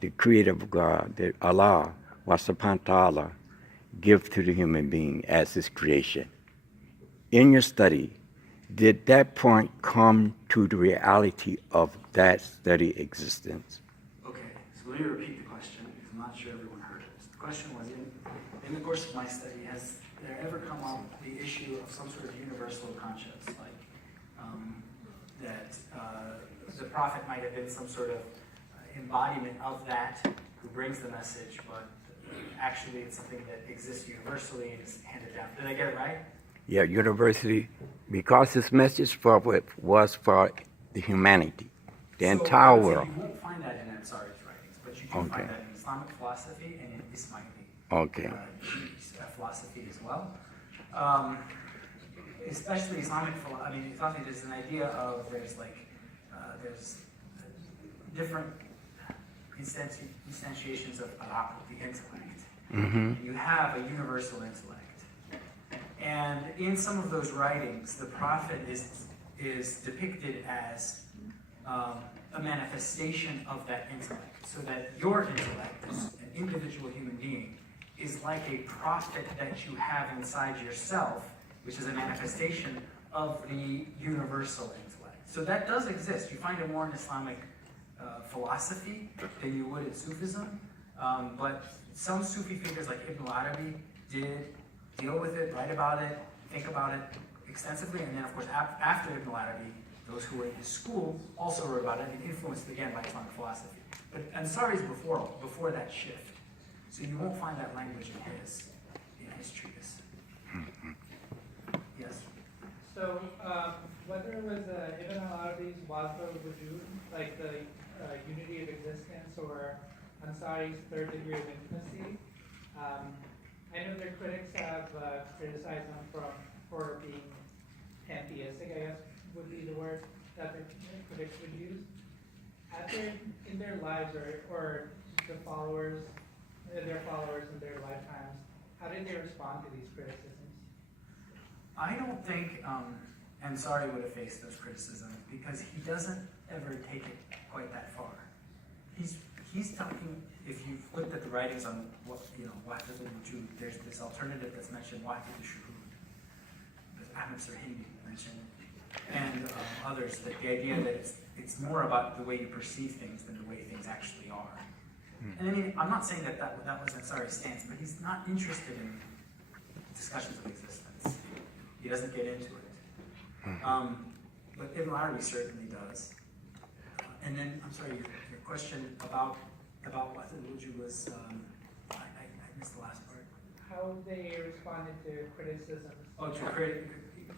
the creator of God, that Allah, wa subhanahu wa ta'ala, give to the human being as his creation. In your study, did that point come to the reality of that study existence? Okay, so let me repeat the question because I'm not sure everyone heard it. The question was, in the course of my study, has there ever come up the issue of some sort of universal conscience, like that the prophet might have been some sort of embodiment of that who brings the message, but actually it's something that exists universally and is handed down. Did I get it right? Yeah, university, because his message was for the humanity, the entire I would say world. you won't find that in Ansari's writings, but you do Okay. find that in Islamic philosophy and in Ismaili Okay. philosophy as well. Especially Islamic philosophy. I mean, Islamic there's an idea of there's different instantiations of al-aql, the intellect. Mm-hmm. You have a universal intellect. And in some of those writings, the prophet is depicted as a manifestation of that intellect. So that your intellect, as an individual human being, is like a prophet that you have inside yourself, which is a manifestation of the universal intellect. So that does exist. You find it more in Islamic philosophy than you would in Sufism. But some Sufi figures like Ibn al-Arabi did deal with it, write about it, think about it extensively. And then, of course, after Ibn al-Arabi, those who were in his school also wrote about it and influenced again by Islamic philosophy. But Ansari's before that shift. So you won't find that language in his treatise. Yes? So, whether it was Ibn al-Arabi's Wazda al-Wujud, like the unity of existence, or Ansari's third degree of intimacy, I know their critics have criticized them for being pantheistic, I guess would be the word that the critics would use. In their lives, or their followers in their lifetimes, how did they respond to these criticisms? I don't think Ansari would have faced those criticisms because he doesn't ever take it quite that far. He's talking, if you've looked at the writings on Wahdat al-Wujud, there's this alternative that's mentioned, Wahdat al-Shuhud, that Ahmed Sirhindi mentioned, and others, that the idea that it's more about the way you perceive things than the way things actually are. And I mean, I'm not saying that was Ansari's stance, but he's not interested in discussions of existence. He doesn't get into it. But Ibn Arabi certainly does. And then, I'm sorry, your question about what the Wujud was, I missed the last part. How they responded to criticisms? Oh, to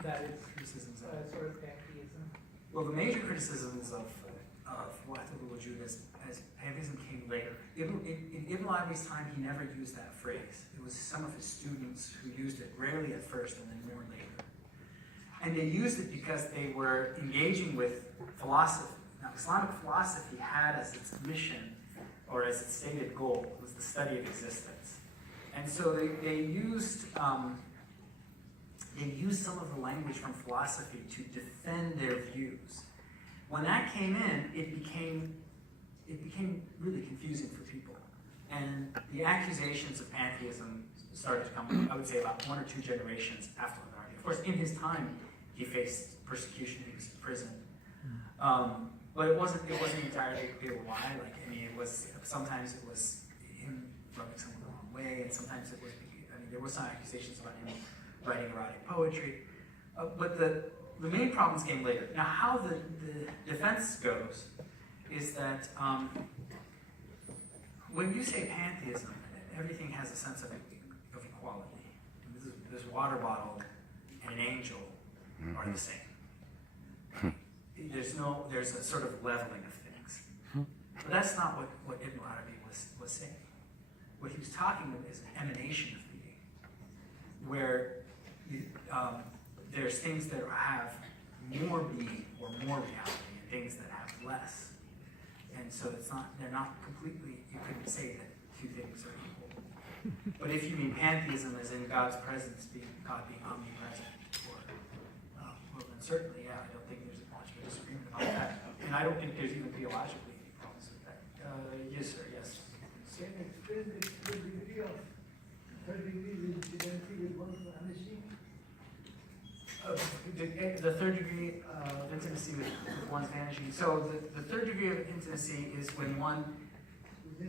that it's criticisms of sort of pantheism. Well, the major criticisms of Wahdat al-Wujud as pantheism came later. In Ibn Arabi's time, he never used that phrase. It was some of his students who used it, rarely at first and then more later. And they used it because they were engaging with philosophy. Now, Islamic philosophy had as its mission, or as its stated goal, was the study of existence. And so they used some of the language from philosophy to defend their views. When that came in, it became really confusing for people. And the accusations of pantheism started to come, I would say, about 1 or 2 generations after Ibn Arabi. Of course, in his time, he faced persecution, he was imprisoned. But it wasn't entirely clear why. Like, I mean, sometimes it was him rubbing someone the wrong way, and sometimes it was, I mean, there were some accusations about him writing erotic poetry. But the main problems came later. Now, how the defense goes is that when you say pantheism, everything has a sense of equality. This water bottle and an angel are the same. There's a sort of leveling of things. But that's not what Ibn Arabi was saying. What he was talking about is an emanation of being, where there's things that have more being or more reality, and things that have less. And so they're not completely, you couldn't say that two things are equal. But if you mean pantheism as in God's presence, God being omnipresent, well, then certainly, yeah, I don't think there's much of a disagreement about that. And I don't think there's even theologically any problems with that. Yes, sir, yes. Can you explain the degree of third degree incidentally with one's vanishing? The third degree of intimacy with one's vanishing. So the third degree of intimacy is when one. Yeah,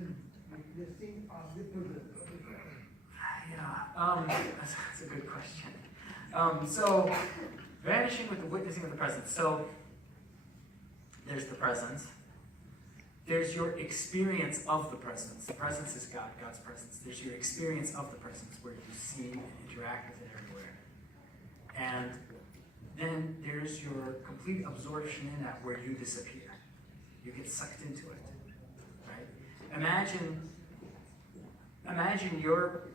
that's a good question. So vanishing with the witnessing of the presence. So there's the presence. There's your experience of the presence. The presence is God, God's presence. There's your experience of the presence where you see and interact with it everywhere. And then there's your complete absorption in that where you disappear. You get sucked into it. Right? Imagine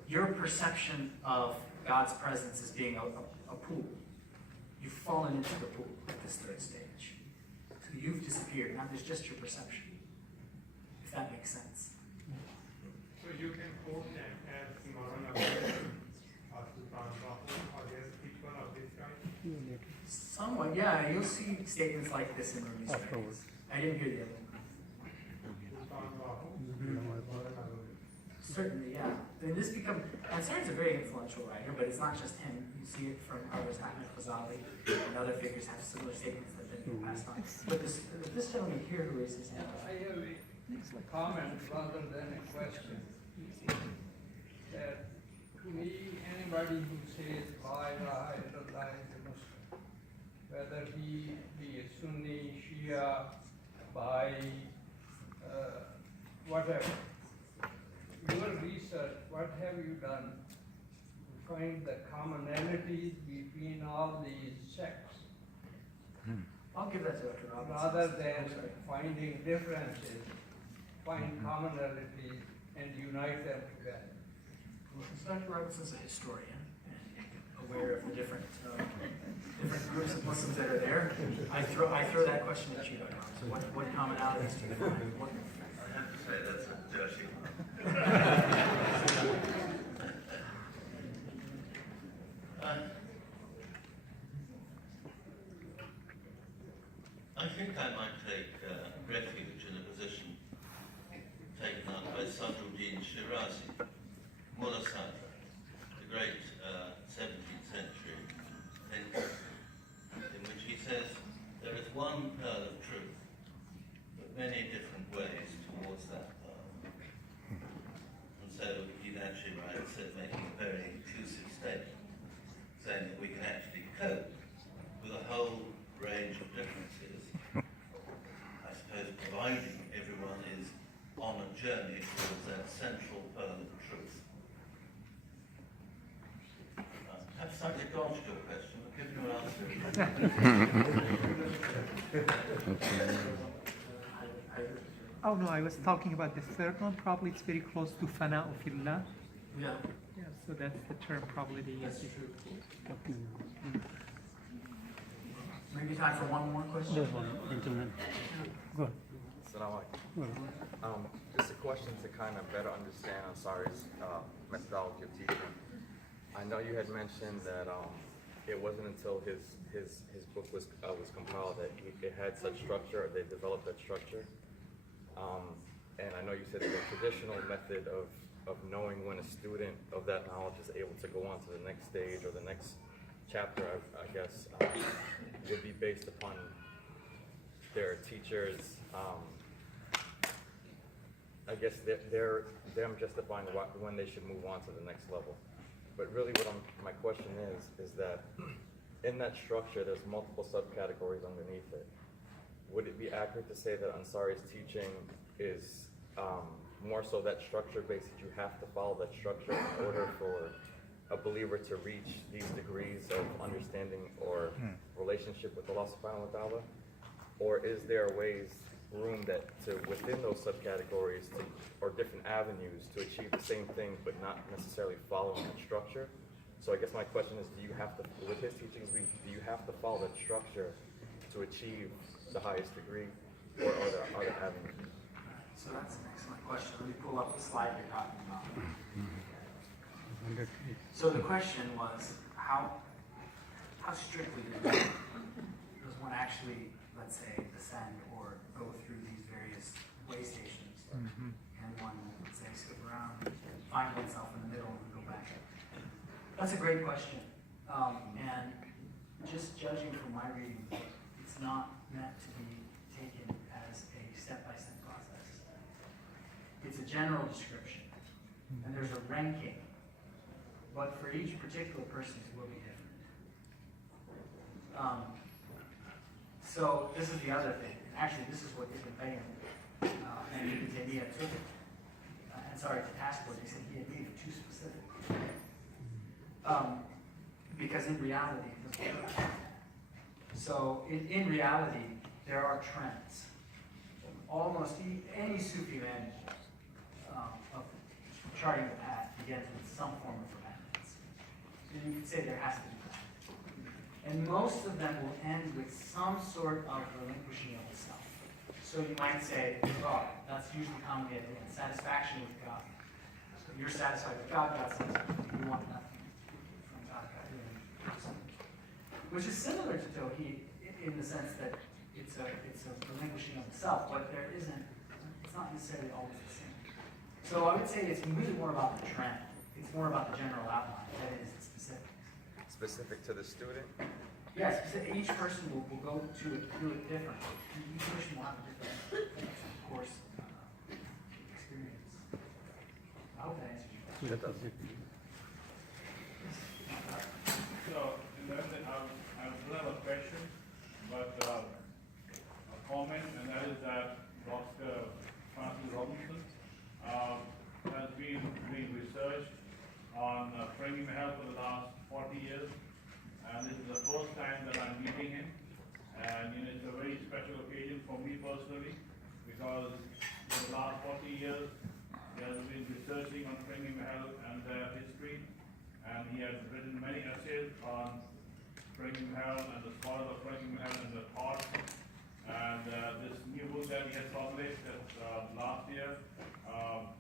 your perception of God's presence as being a pool. You've fallen into the pool at this third stage. So you've disappeared. Now there's just your perception. If that makes sense. So you can quote them as Maulana or Sultan or there's people of this kind? Somewhat, yeah. You'll see statements like this in Rumi's writings. I didn't hear the other one. Certainly, yeah. I mean, Ansari's a very influential writer, but it's not just him. You see it from others, Abdu Alghazalin and other figures have similar statements that have been passed on. But this gentleman here who raised his hand. I have a comment rather than a question. That to me, anybody who says La ilaha illallah is a Muslim, whether he be a Sunni, Shia, Baha'i, whatever. Your research, what have you done to find the commonalities between all these sects? I'll give that to Dr. Robinson. Rather than finding differences, find commonalities and unite them together. Dr. Robinson's a historian and aware of the different groups of Muslims that are there. I throw that question at you, Dr. Robinson. What commonalities do you find? I have to say that's a dirty one. I think I might take refuge in a position taken up by Sadruddin Shirazi, Mullah Sadr, the great 17th century thinker, in which he says there is one pearl of truth, but many different ways towards that pearl. And so he'd actually writes it, making a very inclusive statement, saying that we can actually cope with a whole range of differences, I suppose providing everyone is on a journey towards that central pearl of truth. I've slightly dodged your question, but give you an answer. Oh no, I was talking about the third one. Probably it's very close to Fana Fillah. Yeah. Yeah, so that's the term probably they use. Maybe time for one more question? There's one gentleman. Go ahead. Assalamu alaikum. Just a question to kind of better understand Ansari's methodology of teaching. I know you had mentioned that it wasn't until his book was compiled that it had such structure, or they developed that structure. And I know you said that the traditional method of knowing when a student of that knowledge is able to go on to the next stage or the next chapter, I guess, would be based upon there are teachers, I guess they're them justifying when they should move on to the next level. But really my question is that in that structure, there's multiple subcategories underneath it. Would it be accurate to say that Ansari's teaching is more so that structure based, that you have to follow that structure in order for a believer to reach these degrees of understanding or relationship with Allah subhanahu wa ta'ala? Or is there room within those subcategories or different avenues to achieve the same thing but not necessarily following that structure? So I guess my question is, with his teachings, do you have to follow that structure to achieve the highest degree, or are there other avenues? So that's an excellent question. Let me pull up the slide you're talking about. So the question was, how strictly does one actually, let's say, ascend or go through these various way stations? And one, let's say, skip around, find oneself in the middle and go back. That's a great question. And just judging from my reading, it's not meant to be taken as a step-by-step process. It's a general description, and there's a ranking, but for each particular person it will be different. So this is the other thing. Actually, this is what Ibn Qayyim and Ibn Taymiyyah took it. And sorry, to task force, they said he had made it too specific. Because in reality, it doesn't work. So in reality, there are trends. Almost any Sufi man of charting the path begins with some form of repentance. And you could say there has to be that. And most of them will end with some sort of relinquishing of the self. So you might say, oh, that's usually commonly at the end, satisfaction with God. So you're satisfied with God, God satisfied with you. You want nothing from God. Which is similar to Tawheed in the sense that it's a relinquishing of the self, but it's not necessarily always the same. So I would say it's really more about the trend. It's more about the general outline than it is the specifics. Specific to the student? Yes, each person will go do it differently. Each person will have a different course experience. I hope that answers your question. So, in that, I don't have a question, but a comment, and that is that Dr. Francis Robinson has been doing research on framing health for the last 40 years, and this is the first time that I'm meeting him, and it's a very special occasion for me personally, because for the last 40 years he has been researching on framing health and their history, and he has written many essays on Framing Hell and the scholars of Framing Hell and the thought. And this new book that he has published last year,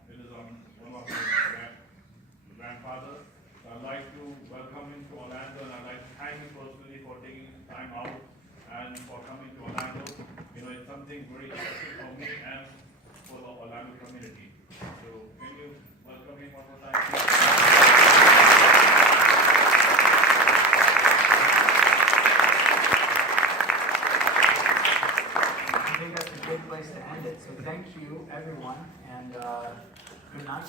it is on one of his grandfathers. So I'd like to welcome him to Orlando, and I'd like to thank him personally for taking time out and for coming to Orlando. It's something very special for me and for the Orlando community. So can you welcome him one more time? I think that's a good place to end it. So thank you, everyone, and good night.